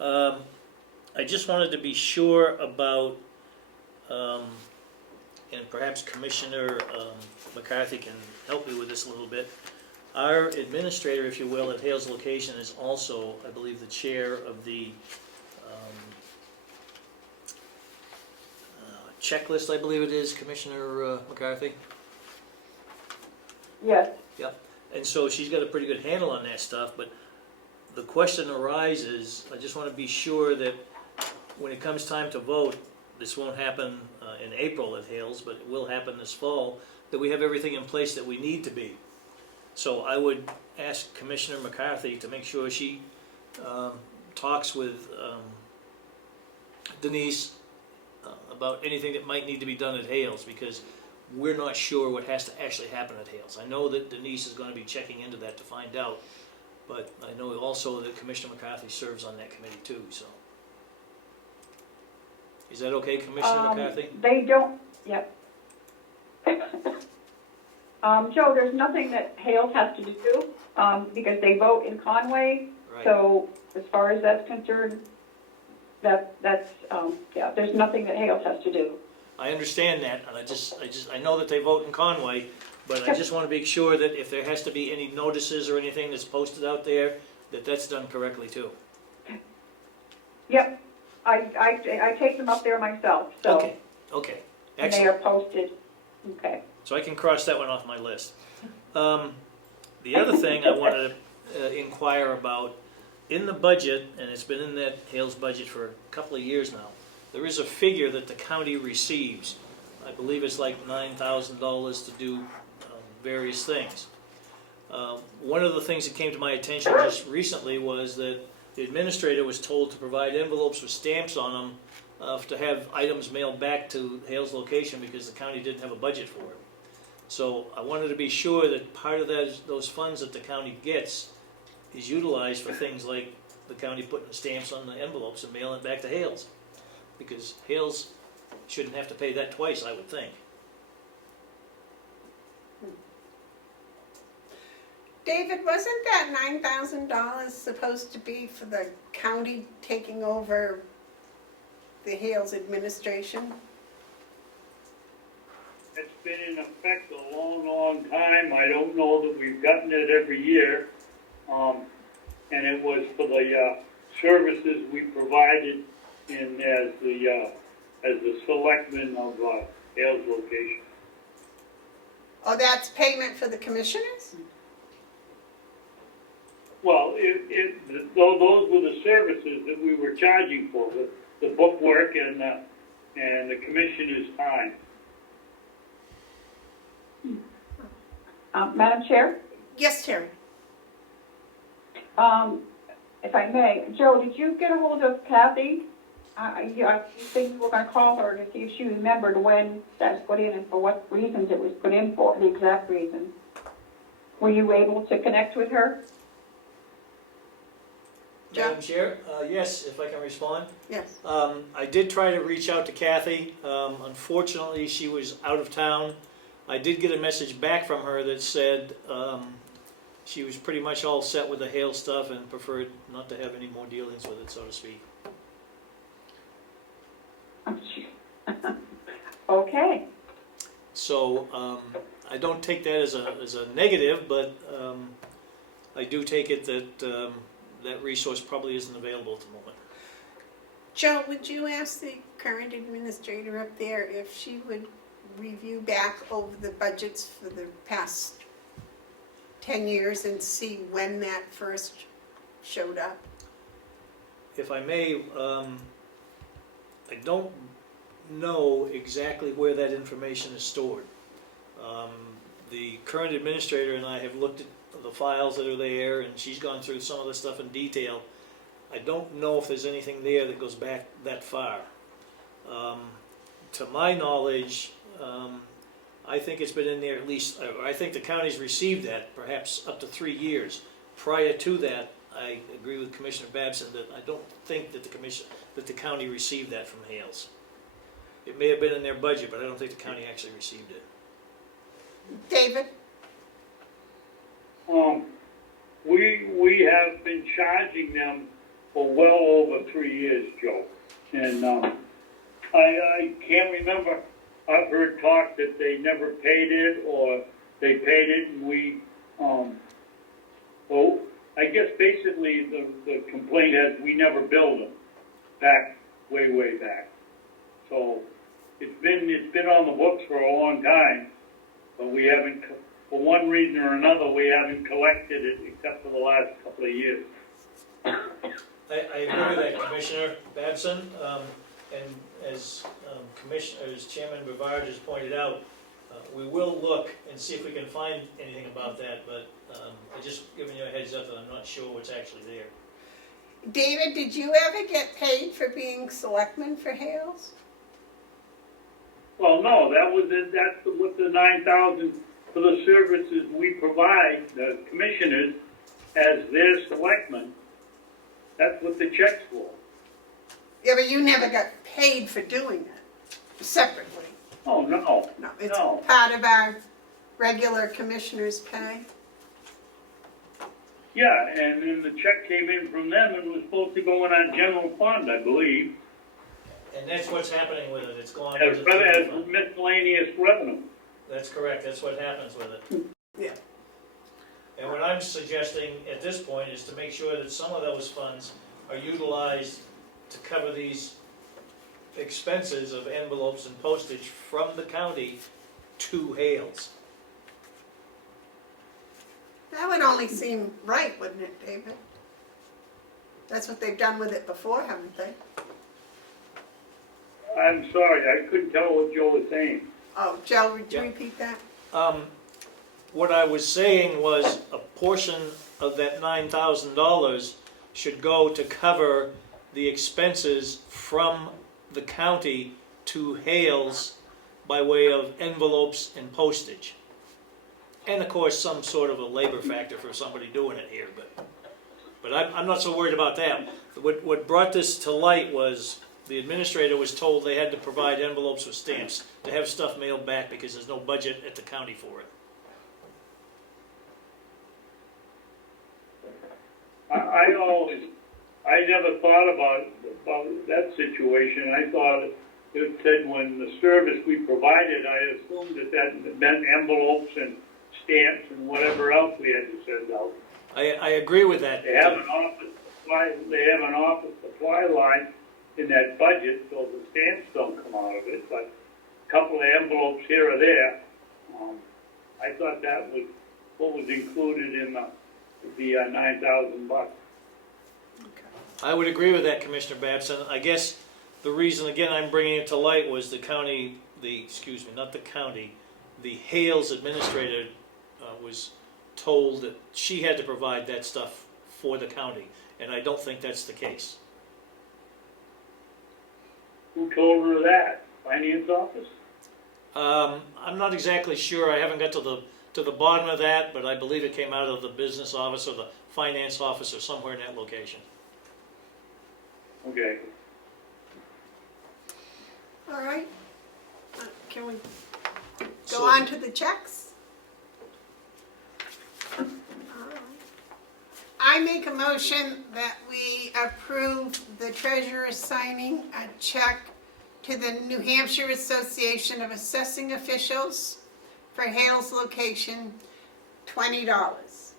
I just wanted to be sure about, and perhaps Commissioner McCarthy can help me with this a little bit. Our administrator, if you will, at Hale's location is also, I believe, the chair of the checklist, I believe it is, Commissioner McCarthy? yes. Yep. And so she's got a pretty good handle on that stuff, but the question arises, I just want to be sure that when it comes time to vote, this won't happen in April at Hale's, but it will happen this fall, that we have everything in place that we need to be. So I would ask Commissioner McCarthy to make sure she talks with Denise about anything that might need to be done at Hale's, because we're not sure what has to actually happen at Hale's. I know that Denise is going to be checking into that to find out, but I know also that Commissioner McCarthy serves on that committee too, so. Is that okay, Commissioner McCarthy? They don't, yep. Joe, there's nothing that Hales has to do, because they vote in Conway. Right. So as far as that's concerned, that's there's nothing that Hales has to do. I understand that, and I know that they vote in Conway, but I just want to make sure that if there has to be any notices or anything that's posted out there, that that's done correctly too. Yep, I take them up there myself, so. Okay, And they are excellent. posted, okay. So I can cross that one off my list. The other thing I wanted to inquire about, in the budget, and it's been in that Hale's budget for a couple of years now, there is a figure that the county receives. I believe it's like $9,000 to do various things. One of the things that came to my attention just recently was that the administrator was told to provide envelopes with stamps on them to have items mailed back to Hale's location because the county didn't have a budget for it. So I wanted to be sure that part of those funds that the county gets is utilized for things like the county putting the stamps on the envelopes and mailing it back to Hale's. Because Hale's shouldn't have to pay that twice, I would think. David, wasn't that $9,000 supposed to be for the county taking over the Hales administration? It's been in effect a long, long time. I don't know that we've gotten it every year. it was for the services we provided in as the selectman of Hales location. Oh, that's payment for the commissioners? Well, those were the services that we were charging for, the bookwork and the commissioner's time. Madam Chair, Yes, Terry. if I may, Joe, did you get a hold of Kathy? I think we're gonna call her to see if she remembered when that's put in and for what reasons it was put in for, the exact reason. Were you able to connect with her? Madam Chair, yes, if I can respond. Yes. I did try to reach out to Kathy. Unfortunately, she was out of town. I did get a message back from her that said she was pretty much all set with the Hale stuff and preferred not to have any more dealings with it, so to speak. Okay. So I don't take that as a negative, but I do take it that that resource probably isn't available at the moment. Joe, would you ask the current administrator up there if she would review back over the budgets for the past 10 years and see when that first showed up? If I may, I don't know exactly where that information is stored. The current administrator and I have looked at the files that are there, and she's gone through some of the stuff in detail. I don't know if there's anything there that goes back that far. To my knowledge, I think it's been in there at least, I think the county's received that perhaps up to 3 years. Prior to that, I agree with Commissioner Babson that I don't think that the county received that from Hales. It may have been in their budget, but I don't think the county actually received it. David? We have been charging them for well over 3 years, Joe. And I can't remember. I've heard talk that they never paid it, or they paid it and we, well, I guess basically the complaint is we never billed them back, way back. So it's been on the books for a long time, but we haven't, for one reason or another, we haven't collected it except for the last couple of years. I agree with that, Commissioner Babson, and as Chairman Brevard has pointed out, we will look and see if we can find anything about that, but I'm just giving you a heads up that I'm not sure what's actually there. David, did you ever get paid for being selectman for Hales? Well, no, that's what the 9,000 for the services we provide, the commissioners, as their selectmen. That's what the check's for. Yeah, but you never got paid for doing it separately. Oh, no. No, it's No. part of our regular commissioner's pay. Yeah, and then the check came in from them and was supposed to go in our general fund, I believe, And that's what's happening with it, it's gone as into the general as fund. miscellaneous revenue. That's correct, that's what happens with it. Yeah. And what I'm suggesting at this point is to make sure that some of those funds are utilized to cover these expenses of envelopes and postage from the county to Hales. That would only seem right, wouldn't it, David? That's what they've done with it before, haven't they? I'm sorry, I couldn't tell what Joe was saying. Oh, Joe, would you Yeah. repeat that? What I was saying was a portion of that $9,000 should go to cover the expenses from the county to Hales by way of envelopes and postage. And of course, some sort of a labor factor for somebody doing it here, but I'm not so worried about that. What brought this to light was the administrator was told they had to provide envelopes with stamps to have stuff mailed back because there's no budget at the county for it. I never thought about that situation. I thought it said when the service we provided, I assumed that meant envelopes and stamps and whatever else we had to send out. I agree with that. They have an office supply line in that budget, so the stamps don't come out of it, but a couple of envelopes here or there. I thought that was what was included in the $9,000. I would agree with that, Commissioner Babson. I guess the reason, again, I'm bringing it to light was the county, not the county, the Hales administrator was told that she had to provide that stuff for the county, and I don't think that's the case. Who told her that? Finance office? I'm not exactly sure. I haven't got to the bottom of that, but I believe it came out of the business office or the finance office or somewhere in that location. Okay. All right. Can we go So- on to the checks? All right. I make a motion that we approve the treasurer signing a check to the New Hampshire Association of Assessing Officials for Hales location, $20.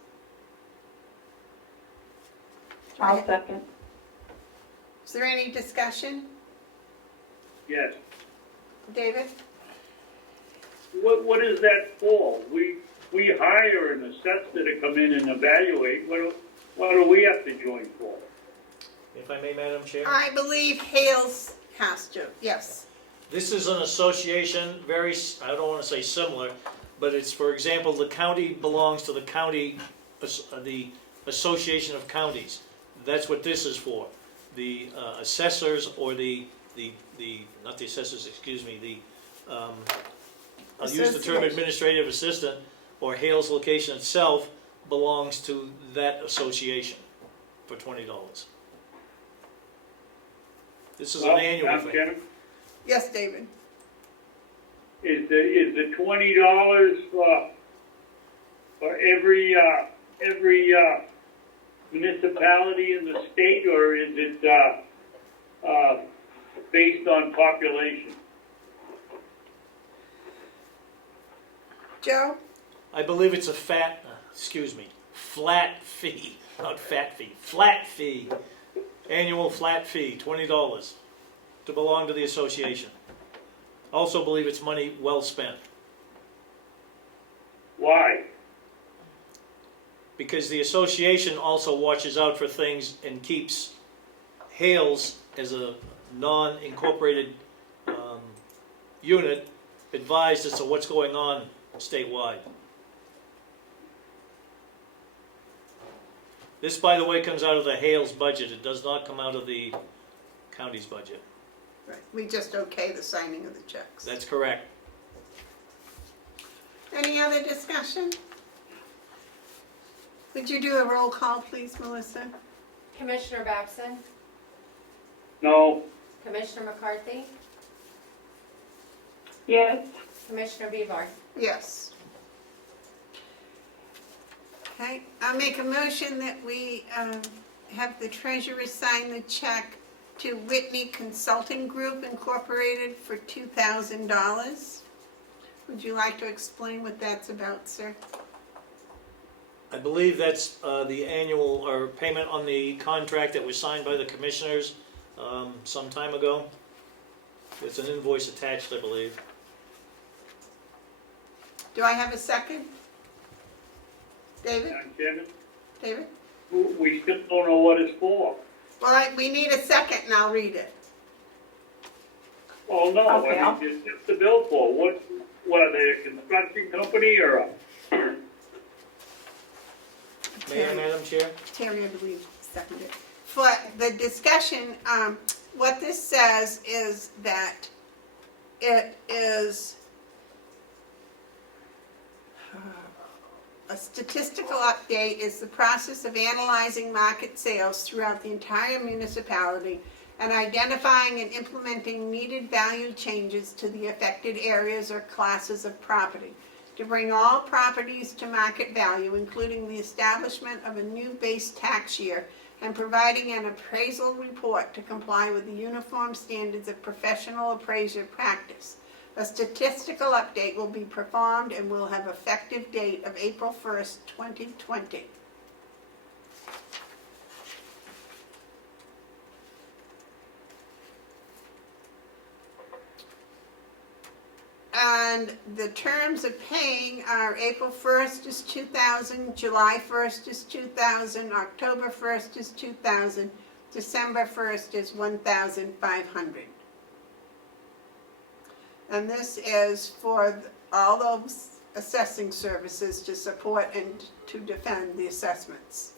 I'll second. Is there any discussion? Yes. David? What is that for? We hire an assessor to come in and evaluate. What do we have to join for? If I may, Madam Chair? I believe Hales has to, yes. This is an association, I don't want to say similar, but it's, for example, the county belongs to the county, the Association of Counties. That's what this is for. The assessors or not the assessors, excuse me, I'll use the term Association. administrative assistant, or Hales location itself belongs to that association for $20. This is an annual Madam thing. Chairman, Yes, David? is the $20 for every municipality in the state, or is it based on population? Joe? I believe it's a flat fee, not fat fee, flat fee, annual flat fee, $20 to belong to the association. Also believe it's money well spent, Why? because the association also watches out for things and keeps Hales as a non-incorporated unit advised as to what's going on statewide. This, by the way, comes out of the Hales budget. It does not come out of the county's budget. Right, we just okay the signing of the checks. That's correct. Any other discussion? Would you do a roll call, please, Melissa? Commissioner Babson, No. Commissioner McCarthy, Yes. Commissioner Bevar. Yes. Okay, I'll make a motion that we have the treasurer sign the check to Whitney Consulting Group Incorporated for $2,000. Would you like to explain what that's about, sir? I believe that's the annual or payment on the contract that was signed by the commissioners some time ago. It's an invoice attached, I believe. Do I have a second? David? Madam Chairman, David? we still don't know what it's for. Well, we need a second and I'll read it. Well, no, Okay, I mean, it's the bill for, what are they, a construction company or a? May I, Madam Chair? Terry, I believe, seconded. For the discussion, what this says is that it is a statistical update is the process of analyzing market sales throughout the entire municipality and identifying and implementing needed value changes to the affected areas or classes of property to bring all properties to market value, including the establishment of a new base tax year and providing an appraisal report to comply with the uniform standards of professional appraiser practice. A statistical update will be performed and will have effective date of April 1st, 2020. And the terms of paying are April 1st is 2,000, July 1st is 2,000, October 1st is 2,000, December 1st is 1,500. And this is for all those assessing services to support and to defend the assessments.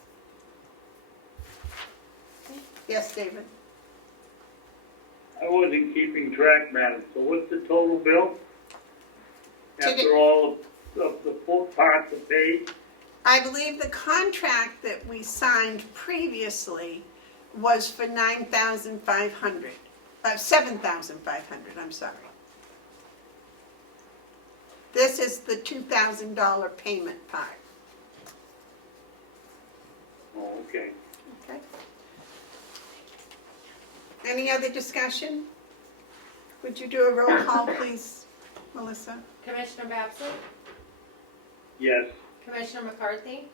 Yes, David? I wasn't keeping track, madam, so what's the total bill? To After all of the full parts are paid? I believe the contract that we signed previously was for 9,500, 7,500, I'm sorry. This is the $2,000 payment part. Oh, okay. Okay. Any other discussion? Would you do a roll call, please, Melissa? Commissioner Babson? Yes. Commissioner McCarthy?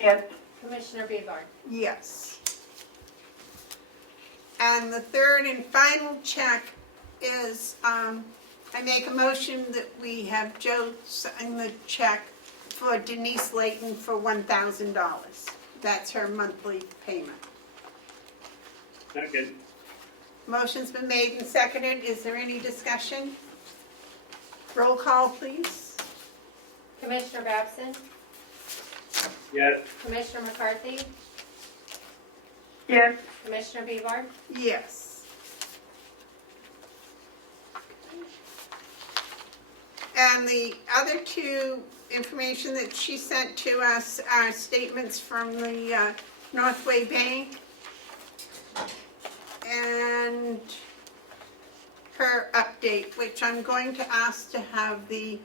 Yes. Commissioner Bevard? Yes. And the third and final check is, I make a motion that we have Joe sign the check for Denise Layton for $1,000. That's her monthly payment. Second. Motion's been made and seconded. Is there any discussion? Roll call, please. Commissioner Babson? Yes. Commissioner McCarthy? Yes. Commissioner Bevard? Yes. And the other two information that she sent to us are statements from the Northway Bank and her update, which I'm going to ask to have the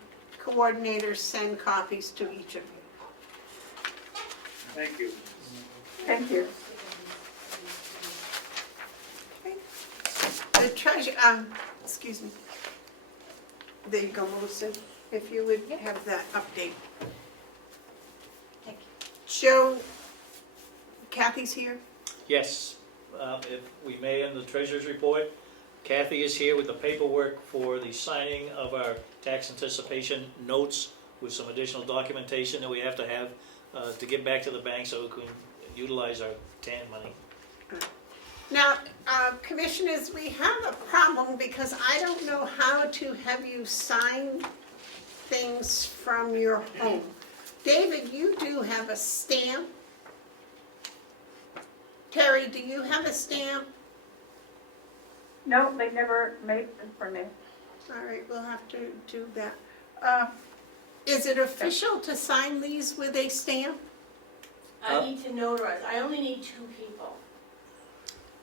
coordinators send copies to each of you. Thank you. Thank you. The treasure, excuse me. There you go, Melissa, if you would have that update. Thank Joe, Kathy's here? Yes, if we may, in the treasurer's report, Kathy is here with the paperwork for the signing of our tax anticipation notes with some additional documentation that we have to get back to the bank so we can utilize our TAN money. Now, commissioners, we have a problem because I don't know how to have you sign things from your home. David, you do have a stamp. Terry, do you have a stamp? No, they never made them for me. All right, we'll have to do that. Is it official to sign these with a stamp? I need to notarize. I only need 2 people.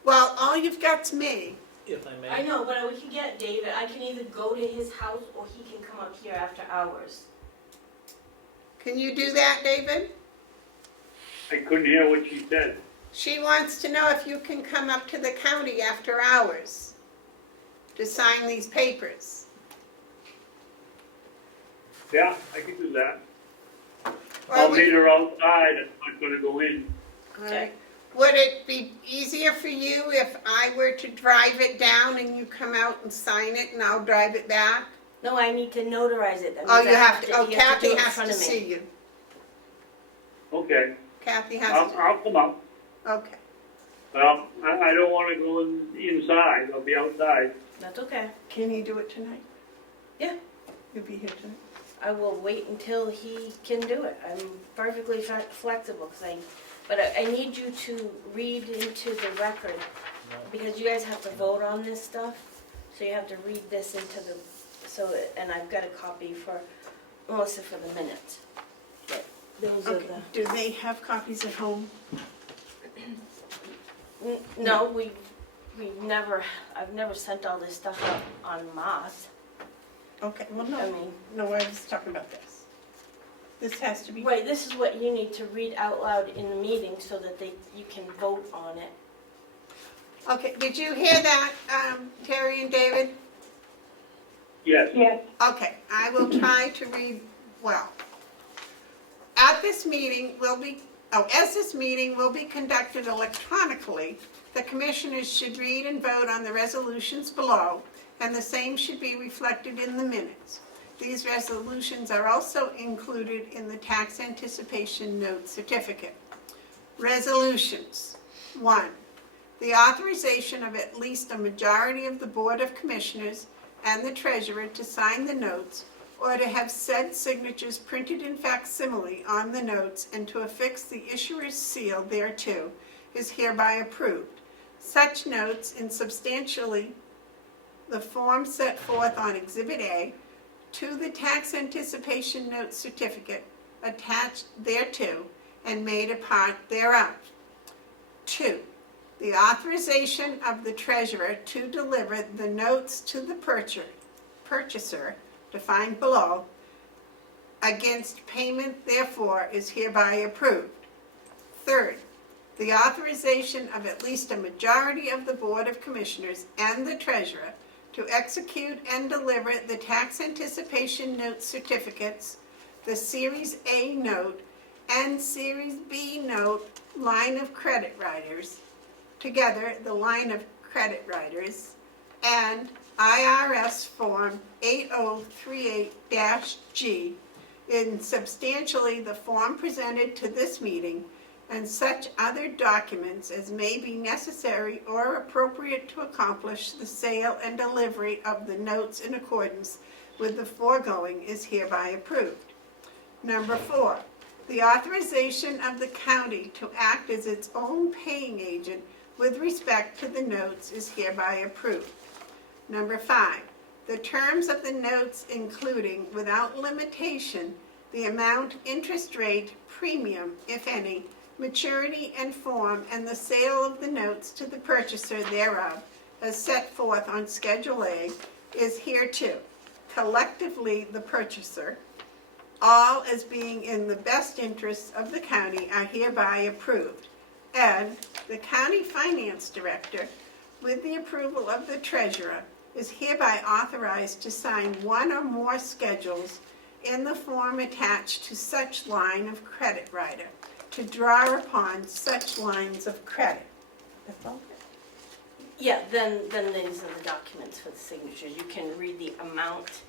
Well, all you've got's me. If I may. I know, but we can get David. I can either go to his house or he can come up here after hours. Can you do that, David? I couldn't hear what she said. She wants to know if you can come up to the county after hours to sign these papers. Yeah, I can do that. Or I'll would- meet her outside. I'm not gonna go in. All right. Would it be easier for you if I were to drive it down and you come out and sign it and I'll drive it back? No, I need to notarize it. That Oh, means you I have to, oh, he Kathy do it in has front to of me. see you. Okay, Kathy has I'll come up. to, okay. Well, I don't wanna go inside. I'll be outside. That's okay. Can he do it tonight? Yeah. You'll be here tonight? I will wait until he can do it. I'm perfectly flexible but I need you to read into the record because you guys have to vote on this stuff. So you have to read this into and I've got a copy for Melissa for the minutes. But those are Okay, do they have copies at home? No, I've never sent all this stuff up on Moss. Okay, well, I no, mean, no, I was talking about this. This has to be. right, this is what you need to read out loud in the meeting so that you can vote on it. Okay, did you hear that, Terry and David? Yes. Yes. Okay, I will try to read well. At this meeting as this meeting will be conducted electronically, the commissioners should read and vote on the resolutions below and the same should be reflected in the minutes. These resolutions are also included in the tax anticipation note certificate. Resolutions. 1. The authorization of at least a majority of the Board of Commissioners and the Treasurer to sign the notes, or to have said signatures printed in facsimile on the notes and to affix the issuer's seal thereto, is hereby approved. Such notes in substantially the form set forth on Exhibit A to the tax anticipation note certificate attached thereto and made a part thereof. 2. The authorization of the treasurer to deliver the notes to the purchaser, defined below, against payment therefore is hereby approved. 3rd, the authorization of at least a majority of the Board of Commissioners and the treasurer to execute and deliver the tax anticipation note certificates, the Series A note and Series B note line of credit riders, together the line of credit riders, and IRS Form 8038-G in substantially the form presented to this meeting, and such other documents as may be necessary or appropriate to accomplish the sale and delivery of the notes in accordance with the foregoing is hereby approved. Number 4, the authorization of the county to act as its own paying agent with respect to the notes is hereby approved. Number 5, the terms of the notes including, without limitation, the amount, interest rate, premium, if any, maturity and form, and the sale of the notes to the purchaser thereof, as set forth on Schedule A, is hereto, collectively the purchaser, all as being in the best interests of the county are hereby approved. And the county finance director, with the approval of the treasurer, is hereby authorized to sign one or more schedules in the form attached to such line of credit rider, to draw upon such lines of credit. That's all? Yeah, then these are the documents for the signatures. You can read the amount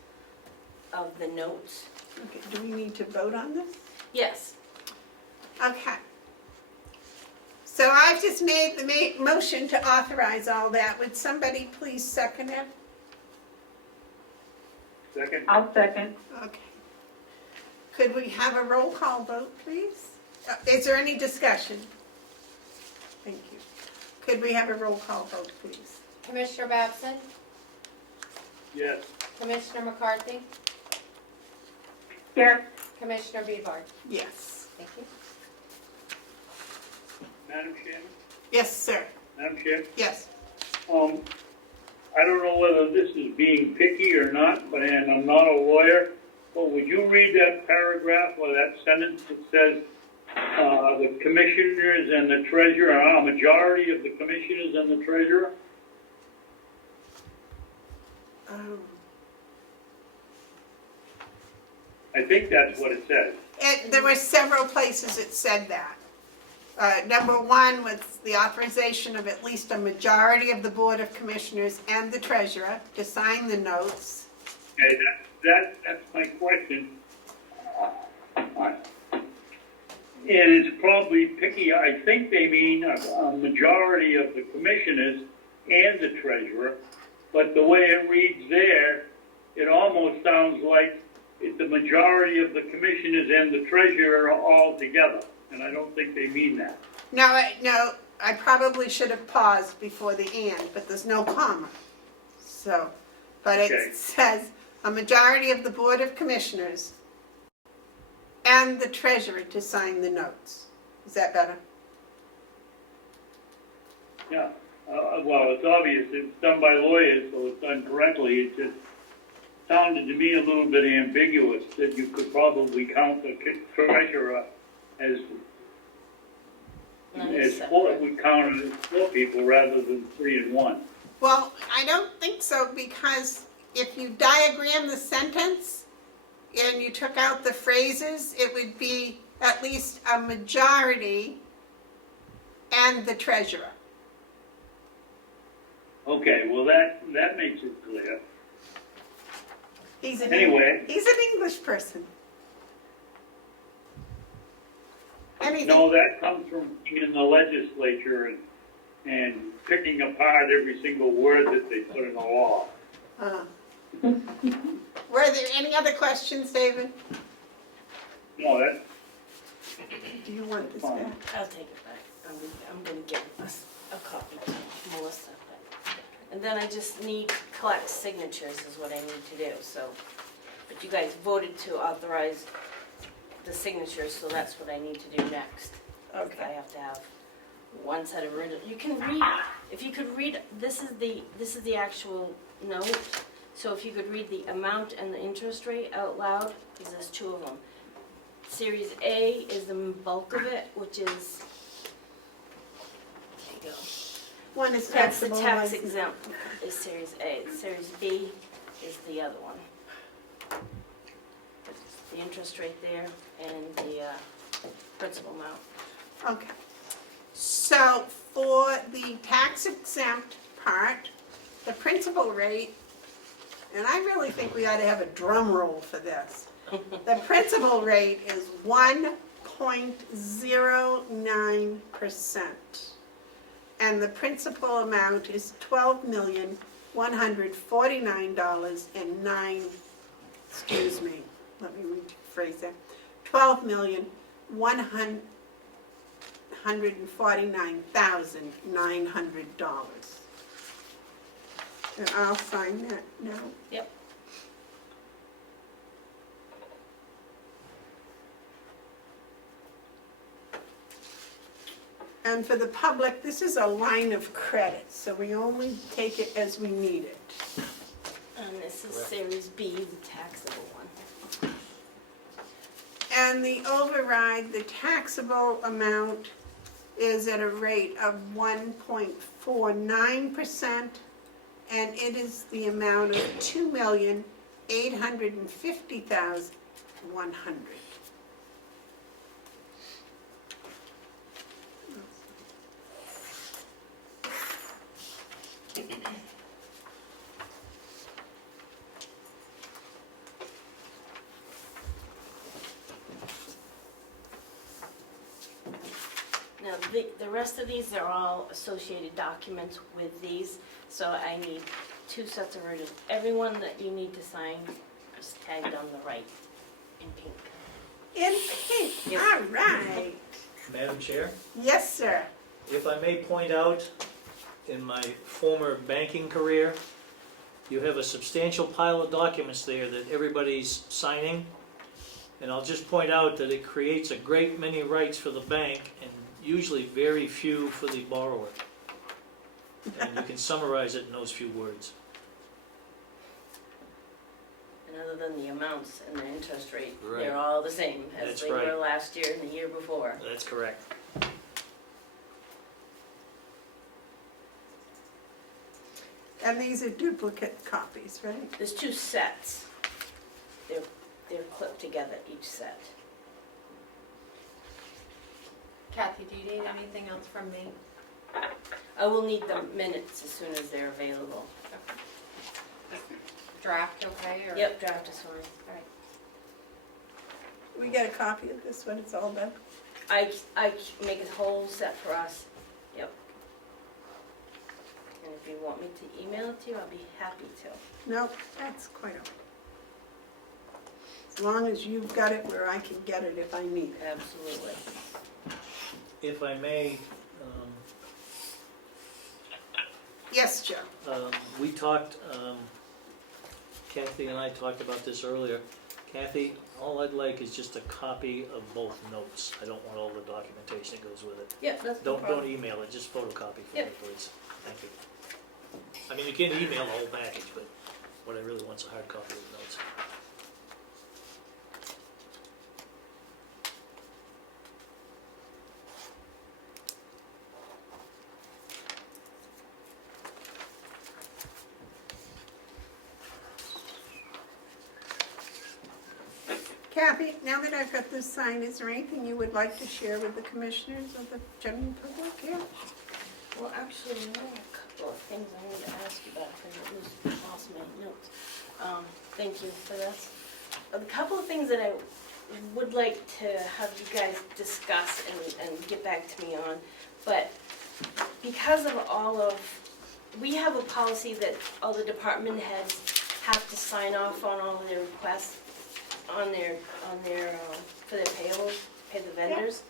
of the notes. Okay, do we need to vote on this? Yes. Okay. So I've just made the motion to authorize all that. Would somebody please second it? Second? I'll second. Okay. Could we have a roll call vote, please? Is there any discussion? Thank you. Could we have a roll call vote, please? Commissioner Babson? Yes. Commissioner McCarthy? Yes. Commissioner Bevard? Yes. Thank you. Madam Chairman? Yes, sir. Madam Chair? Yes. I don't know whether this is being picky or not, and I'm not a lawyer, but would you read that paragraph or that sentence that says, the commissioners and the treasurer, a majority of the commissioners and the treasurer? I think that's what it says. There were several places it said that. Number 1 was the authorization of at least a majority of the Board of Commissioners and the treasurer to sign the notes. Okay, that's my question. And it's probably picky. I think they mean a majority of the commissioners and the treasurer, but the way it reads there, it almost sounds like it's the majority of the commissioners and the treasurer all together, and I don't think they mean that. No, I probably should have paused before the and, but there's no comma. So, but it Okay. says a majority of the Board of Commissioners and the treasurer to sign the notes. Is that better? Yeah, well, it's obvious, it's done by lawyers, so it's done correctly. It just sounded to me a little bit ambiguous that you could probably count the treasurer as four, we counted as 4 people rather than 3 and 1. Well, I don't think so, because if you diagram the sentence and you took out the phrases, it would be at least a majority and the treasurer. Okay, well, that makes it clear. He's an Anyway. He's an English person. Anything? No, that comes from being in the legislature and picking apart every single word that they put in the law. Were there any other questions, David? No, that, Do you want this back? I'll take it back. I'm gonna give us a copy to Melissa. And then I just need to collect signatures is what I need to do, so. But you guys voted to authorize the signatures, so that's what I need to do next. I Okay. have to have one set of original, you can read, if you could read, this is the actual note. So if you could read the amount and the interest rate out loud, because there's two of them. Series A is the bulk of it, which is, there you go. One is That's the taxable. tax one is- exempt is Series A. Series B is the other one. The interest rate there and the principal amount. Okay. So for the tax exempt part, the principal rate, and I really think we ought to have a drum roll for this. The principal rate is 1.09%. And the principal amount is $12,149,009, excuse me, let me rephrase that. $12,149,900. And I'll sign that now. Yep. And for the public, this is a line of credit, so we only take it as we need it. And this is Series B, the taxable one. And the override, the taxable amount is at a rate of 1.49%, and it is the amount of $2,850,100. Now, the rest of these are all associated documents with these, so I need two sets of originals. Everyone that you need to sign is tagged on the right in pink. In pink, Yes. all right. Madam Chair, Yes, sir. if I may point out, in my former banking career, you have a substantial pile of documents there that everybody's signing. And I'll just point out that it creates a great many rights for the bank and usually very few for the borrower. And you can summarize it in those few words. And other than the amounts and the interest rate, Right. they're all the same as That's they right. were last year and the year before. That's correct. And these are duplicate copies, right? There's two sets. They're clipped together, each set. Kathy, do you need anything else from me? I will need the minutes as soon as they're available. Draft okay, or? Yep, draft is fine. All right. We get a copy of this when it's all done. I make a whole set for us. Yep. And if you want me to email it to you, I'll be happy to. Nope, that's quite okay. As long as you've got it where I can get it if I need it. Absolutely. If I may, Yes, Joe. we talked, Kathy and I talked about this earlier. Kathy, all I'd like is just a copy of both notes. I don't want all the documentation that goes with it. Yep, that's no Don't problem. email it, just photocopy for me, Yep. please. Thank you. I mean, you can email the whole package, but what I really want is a hard copy of the notes. Kathy, now that I've got this signed, is there anything you would like to share with the commissioners or the general public here? Well, actually, there were a couple of things I wanted to ask you about, because it was lost my notes. Thank you for this. A couple of things that I would like to have you guys discuss and get back to me on, but because of we have a policy that all the department heads have to sign off on all of their requests on their for their payables, pay the vendors.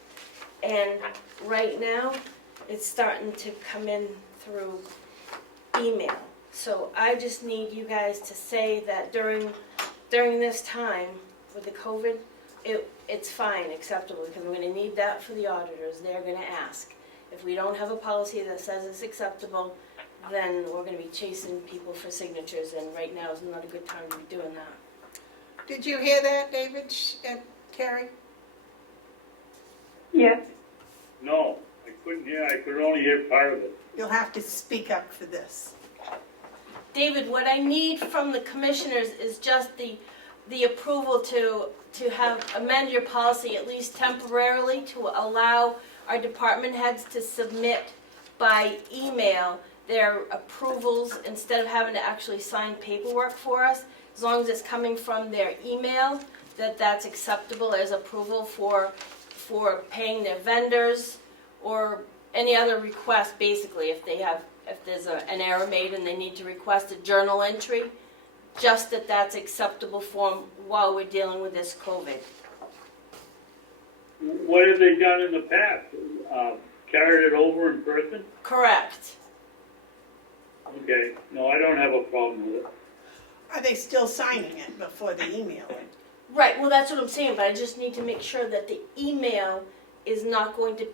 And right now, it's starting to come in through email. So I just need you guys to say that during this time with the COVID, it's fine, acceptable, because we're gonna need that for the auditors. They're gonna ask. If we don't have a policy that says it's acceptable, then we're gonna be chasing people for signatures, and right now is not a good time to be doing that. Did you hear that, David, Terry? Yes. No, I couldn't hear, I could only hear part of it. You'll have to speak up for this. David, what I need from the commissioners is just the approval to amend your policy, at least temporarily, to allow our department heads to submit by email their approvals instead of having to actually sign paperwork for us. As long as it's coming from their email, that's acceptable as approval for paying their vendors or any other request, basically, if there's an error made and they need to request a journal entry, just that's acceptable for them while we're dealing with this COVID. What have they done in the past? Carried it over in person? Correct. Okay, no, I don't have a problem with it. Are they still signing it before they email it? Right, well, that's what I'm saying, but I just need to make sure that the email is not going to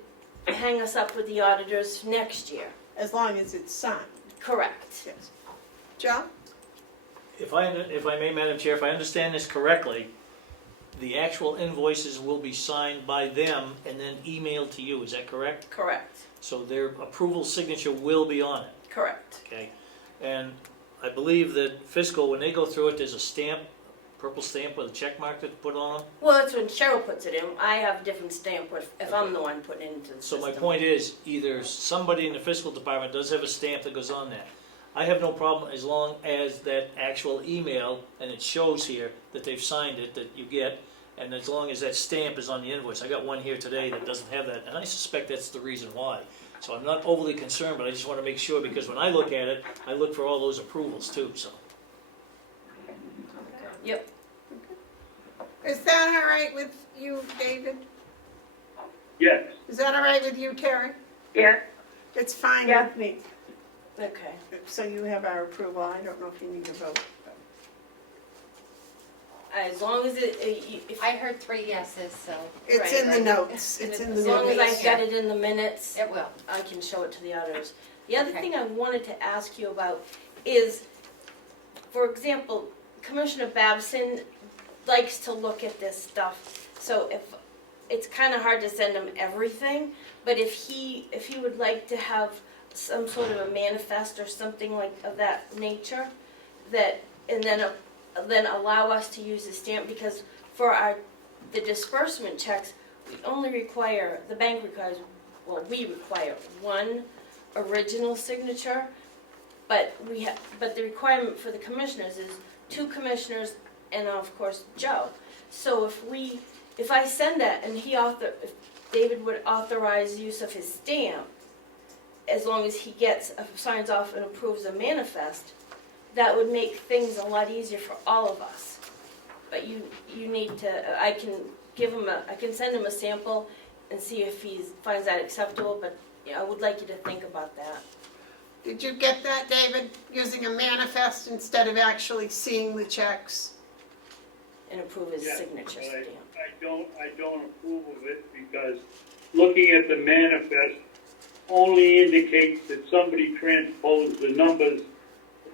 hang us up with the auditors next year. As long as it's signed. Correct. Yes. John? If I may, Madam Chair, if I understand this correctly, the actual invoices will be signed by them and then emailed to you, is that correct? Correct. So their approval signature will be on it, Correct. okay? And I believe that fiscal, when they go through it, there's a stamp, purple stamp with a check mark that's put on them. Well, that's when Cheryl puts it in. I have a different stamp if I'm the one putting it into the So system. my point is, either somebody in the fiscal department does have a stamp that goes on that. I have no problem as long as that actual email, and it shows here that they've signed it, that you get, and as long as that stamp is on the invoice. I got one here today that doesn't have that, and I suspect that's the reason why. So I'm not overly concerned, but I just want to make sure, because when I look at it, I look for all those approvals too, so. Yep. Is that all right with you, David? Yes, Is that all right with you, Terry? Yes. It's fine Yeah. with me. Okay. So you have our approval. I don't know if you need to vote. but- As long as if I heard 3 yeses, so It's Right, in the right. notes. It's in the as long as notes. I've got it in the minutes, it will. I can show it to the auditors. The other Okay. thing I wanted to ask you about is, for example, Commissioner Babson likes to look at this stuff. So if it's kind of hard to send him everything, but if he would like to have some sort of a manifest or something like of that nature, and then allow us to use the stamp, because for the disbursement checks, the bank requires, we require one original signature, but the requirement for the commissioners is 2 commissioners and of course Joe. So if I send that and if David would authorize use of his stamp, as long as he signs off and approves a manifest, that would make things a lot easier for all of us. But you need to, I can send him a sample and see if he finds that acceptable, but I would like you to think about that. Did you get that, David? Using a manifest instead of actually seeing the checks? And approve his yes, signature but stamp. I don't approve of it because looking at the manifest only indicates that somebody transposed the numbers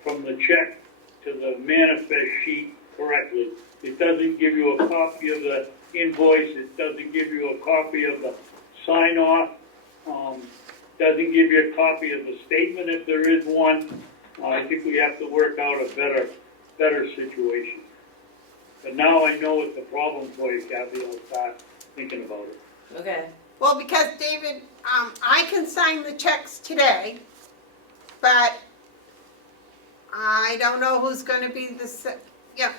from the check to the manifest sheet correctly. It doesn't give you a copy of the invoice, it doesn't give you a copy of the sign-off, doesn't give you a copy of the statement if there is one. I think we have to work out a better situation. But now I know what the problem for you, Kathy, I'll start thinking about it. Okay. Well, because David, I can sign the checks today, but I don't know who's gonna be yeah.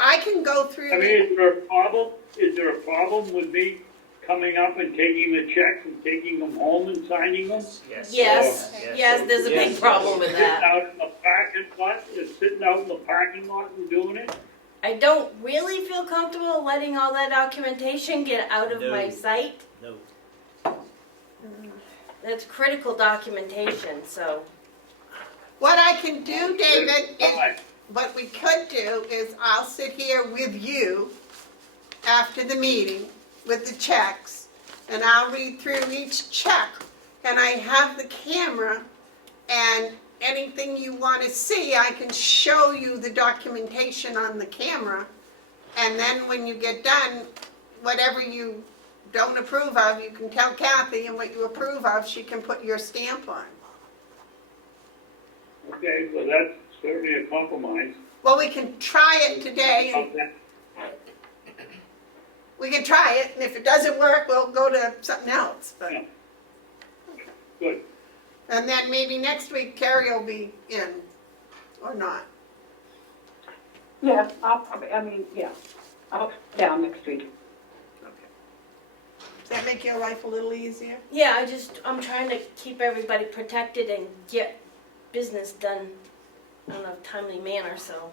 I can go through. I mean, is there a problem with me coming up and taking the checks and taking them home and signing them? Yes. Yes, Yes. yes, there's a big Yes. problem with Sitting that. out in the parking lot, just sitting out in the parking lot and doing it? I don't really feel comfortable letting all that documentation get out of my No. sight. No. That's critical documentation, so. What I can do, David, is, Fine. what we could do is I'll sit here with you after the meeting with the checks, and I'll read through each check, and I have the camera, and anything you want to see, I can show you the documentation on the camera, and then when you get done, whatever you don't approve of, you can tell Kathy, and what you approve of, she can put your stamp on. Okay, well, that's certainly a compromise. Well, we can try it today, and Okay. we can try it, and if it doesn't work, we'll go to something else, but. Yeah. Good. And then maybe next week Carrie will be in, or not. Yeah, I'll down next week. Does that make your life a little easier? Yeah, I'm trying to keep everybody protected and get business done in a timely manner, so.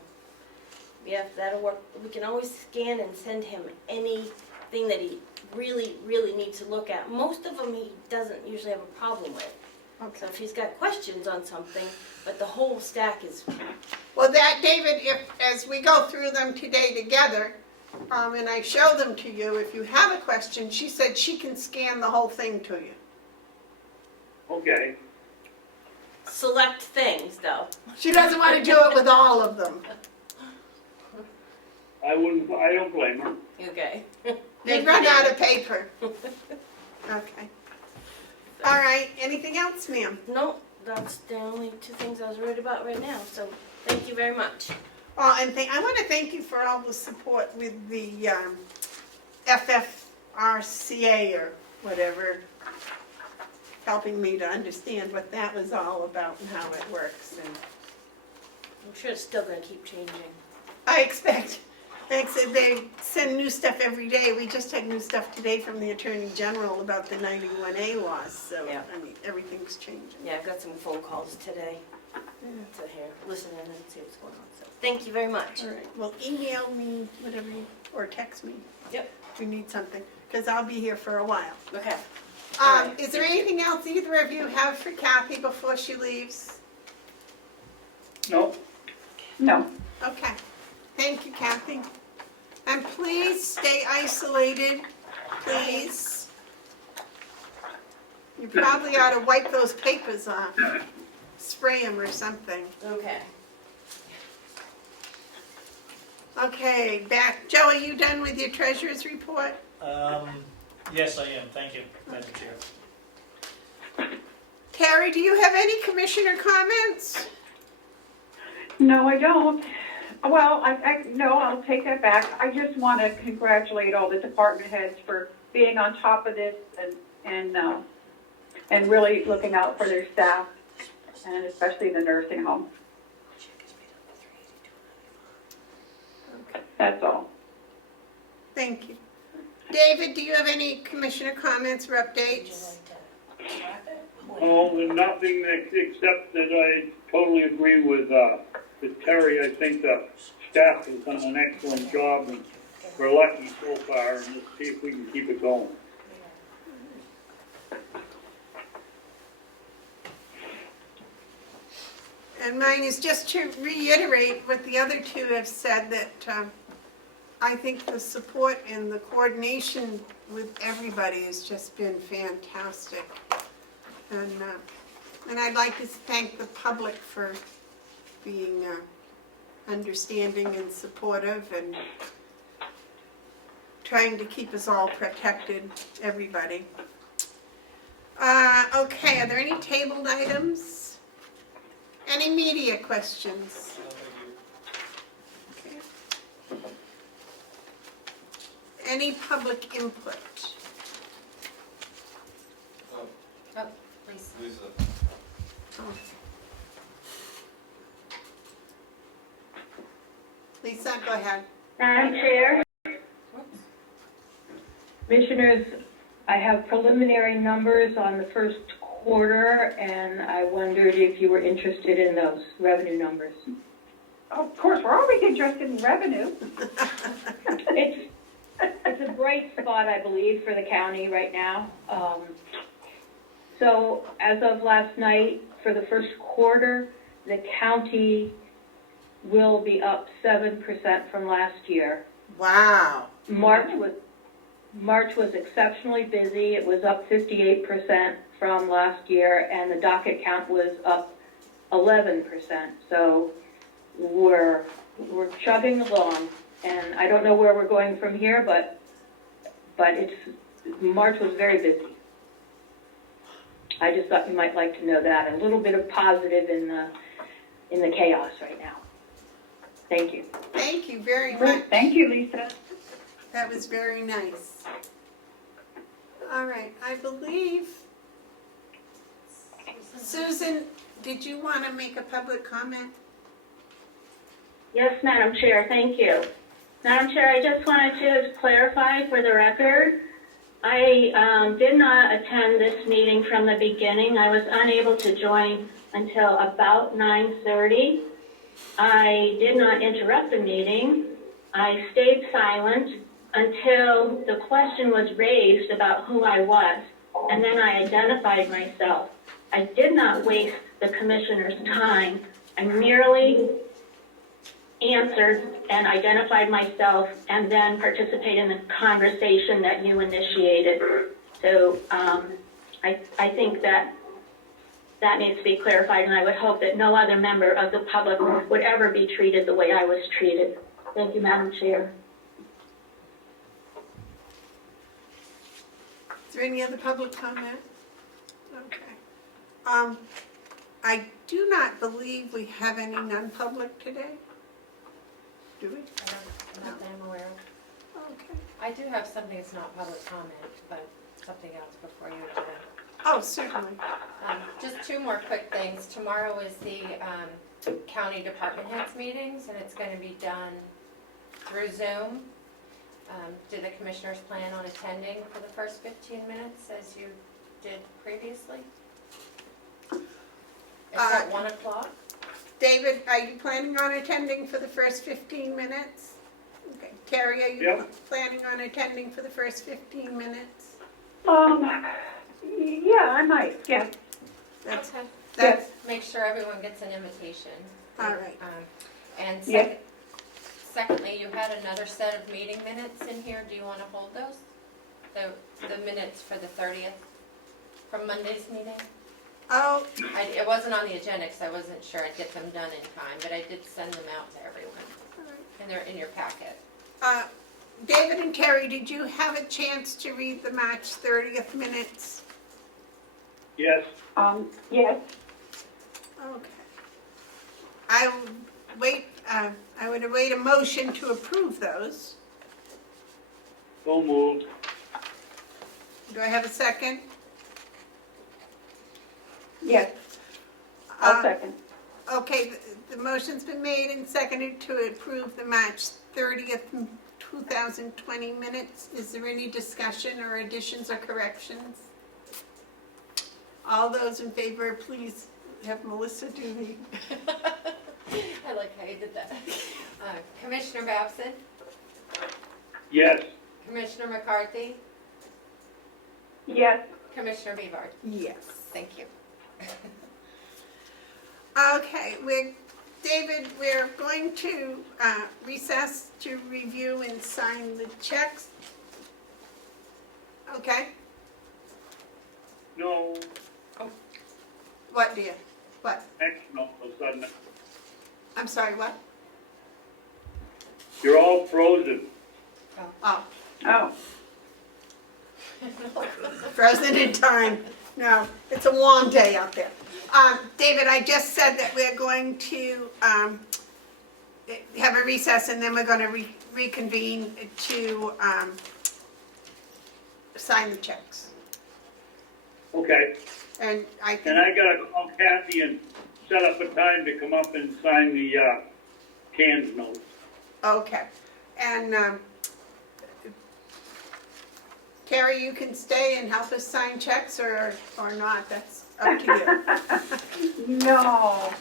Yeah, that'll work. We can always scan and send him anything that he really, really needs to look at. Most of them he doesn't usually have a problem with. So if he's got questions on something, but the whole stack is, Well, that, David, as we go through them today together, and I show them to you, if you have a question, she said she can scan the whole thing to you. Okay. select things though. She doesn't want to do it with all of them. I don't blame her. Okay. They've run out of paper. Okay. All right, anything else, ma'am? No, that's the only two things I was worried about right now, so thank you very much. Oh, and I want to thank you for all the support with the FFRCA or whatever, helping me to understand what that was all about and how it works. And I'm sure it's still gonna keep changing. I expect, they send new stuff every day. We just had new stuff today from the Attorney General about the 91A laws, so, Yeah. I mean, everything's changing. Yeah, I've got some phone calls today. So here, listen in and see what's going on. So thank you very much. All right, well, email me whatever you, or text me. Yep. If you need something, because I'll be here for a while. Okay. All right. Is there anything else either of you have for Kathy before she leaves? No? No. Okay, thank you, Kathy. And please stay isolated, please. You probably ought to wipe those papers off, spray them or something. Okay. Okay, back, Joe, are you done with your treasurer's report? Yes, I am, thank you, Madam Chair. Terry, do you have any commissioner comments? No, I don't. Well, no, I'll take that back. I just want to congratulate all the department heads for being on top of this and really looking out for their staff, and especially the nursing home. That's all. Thank you. David, do you have any commissioner comments or updates? Oh, and nothing except that I totally agree with Terry. I think the staff has done an excellent job, and we're lucky so far, and let's see if we can keep it going. And mine is just to reiterate what the other two have said, that I think the support and the coordination with everybody has just been fantastic. And I'd like to thank the public for being understanding and supportive and trying to keep us all protected, everybody. Okay, are there any tabled items? Any media questions? Okay. Any public input? Oh, please. Lisa. Lisa, go ahead. Madam Chair, Commissioners, I have preliminary numbers on the first quarter, and I wondered if you were interested in those revenue numbers. Of course, we're always interested in revenue. It's a bright spot, I believe, for the county right now. So as of last night, for the first quarter, the county will be up 7% from last year. Wow. March was exceptionally busy. It was up 58% from last year, and the docket count was up 11%. So we're chugging along, and I don't know where we're going from here, but March was very busy. I just thought you might like to know that. A little bit of positive in the chaos right now. Thank you. Thank you very much. Thank you, Lisa. That was very nice. All right, I believe, Susan, did you want to make a public comment? yes, Madam Chair, thank you. Madam Chair, I just wanted to clarify for the record, I did not attend this meeting from the beginning. I was unable to join until about 9:30. I did not interrupt the meeting. I stayed silent until the question was raised about who I was, and then I identified myself. I did not waste the commissioner's time. I merely answered and identified myself and then participated in the conversation that you initiated. So I think that needs to be clarified, and I would hope that no other member of the public would ever be treated the way I was treated. Thank you, Madam Chair. Is there any other public comment? Okay. I do not believe we have any non-public today. Do we? Not that I'm aware of. Okay. I do have something that's not public comment, but something else before you adjourn. Oh, certainly. Just two more quick things. Tomorrow is the county department heads meetings, and it's going to be done through Zoom. Do the commissioners plan on attending for the first 15 minutes as you did previously? It's at 1 o'clock. David, are you planning on attending for the first 15 minutes? Okay. Terry, are you Yep. planning on attending for the first 15 minutes? Yeah, I might, yeah. That's, Okay. that's, Make sure everyone gets an invitation. all right. And Yeah. secondly, you had another set of meeting minutes in here. Do you want to hold those? The minutes for the 30th from Monday's meeting? Oh, It wasn't on the agenda because I wasn't sure I'd get them done in time, but I did send them out to everyone. And they're in your packet. David and Terry, did you have a chance to read the March 30th minutes? Yes, Yes. Okay. I would await a motion to approve those. so moved. Do I have a second? Yes. I'll Uh, second. Okay, the motion's been made and seconded to approve the March 30th, 2020 minutes. Is there any discussion or additions or corrections? All those in favor, please have Melissa do the... I like how you did that. Commissioner Babson, Yes, Commissioner McCarthy, Yes. Commissioner Bevard. Yes. Thank you. Okay, David, we're going to recess to review and sign the checks. Okay? no, What, dear? What? next, no, all of a sudden, I'm sorry, what? you're all frozen. Oh, Oh. frozen in time. No, it's a warm day out there. David, I just said that we're going to have a recess and then we're going to reconvene to sign the checks. Okay, And I and think, I gotta call Kathy and set up a time to come up and sign the, cans notes. okay. And, Carrie, you can stay and help us sign checks or not, that's up to you. No, All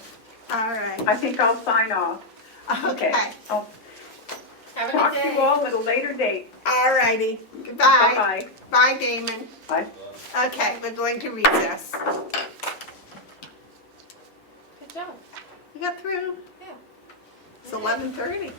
right, I think I'll sign off. okay. I'll Have a talk good to day. you all at a later date. All righty, goodbye. Bye-bye. Bye, Damon. Bye. Okay, we're going to recess. Good job. We got through. Yeah. It's 11:30.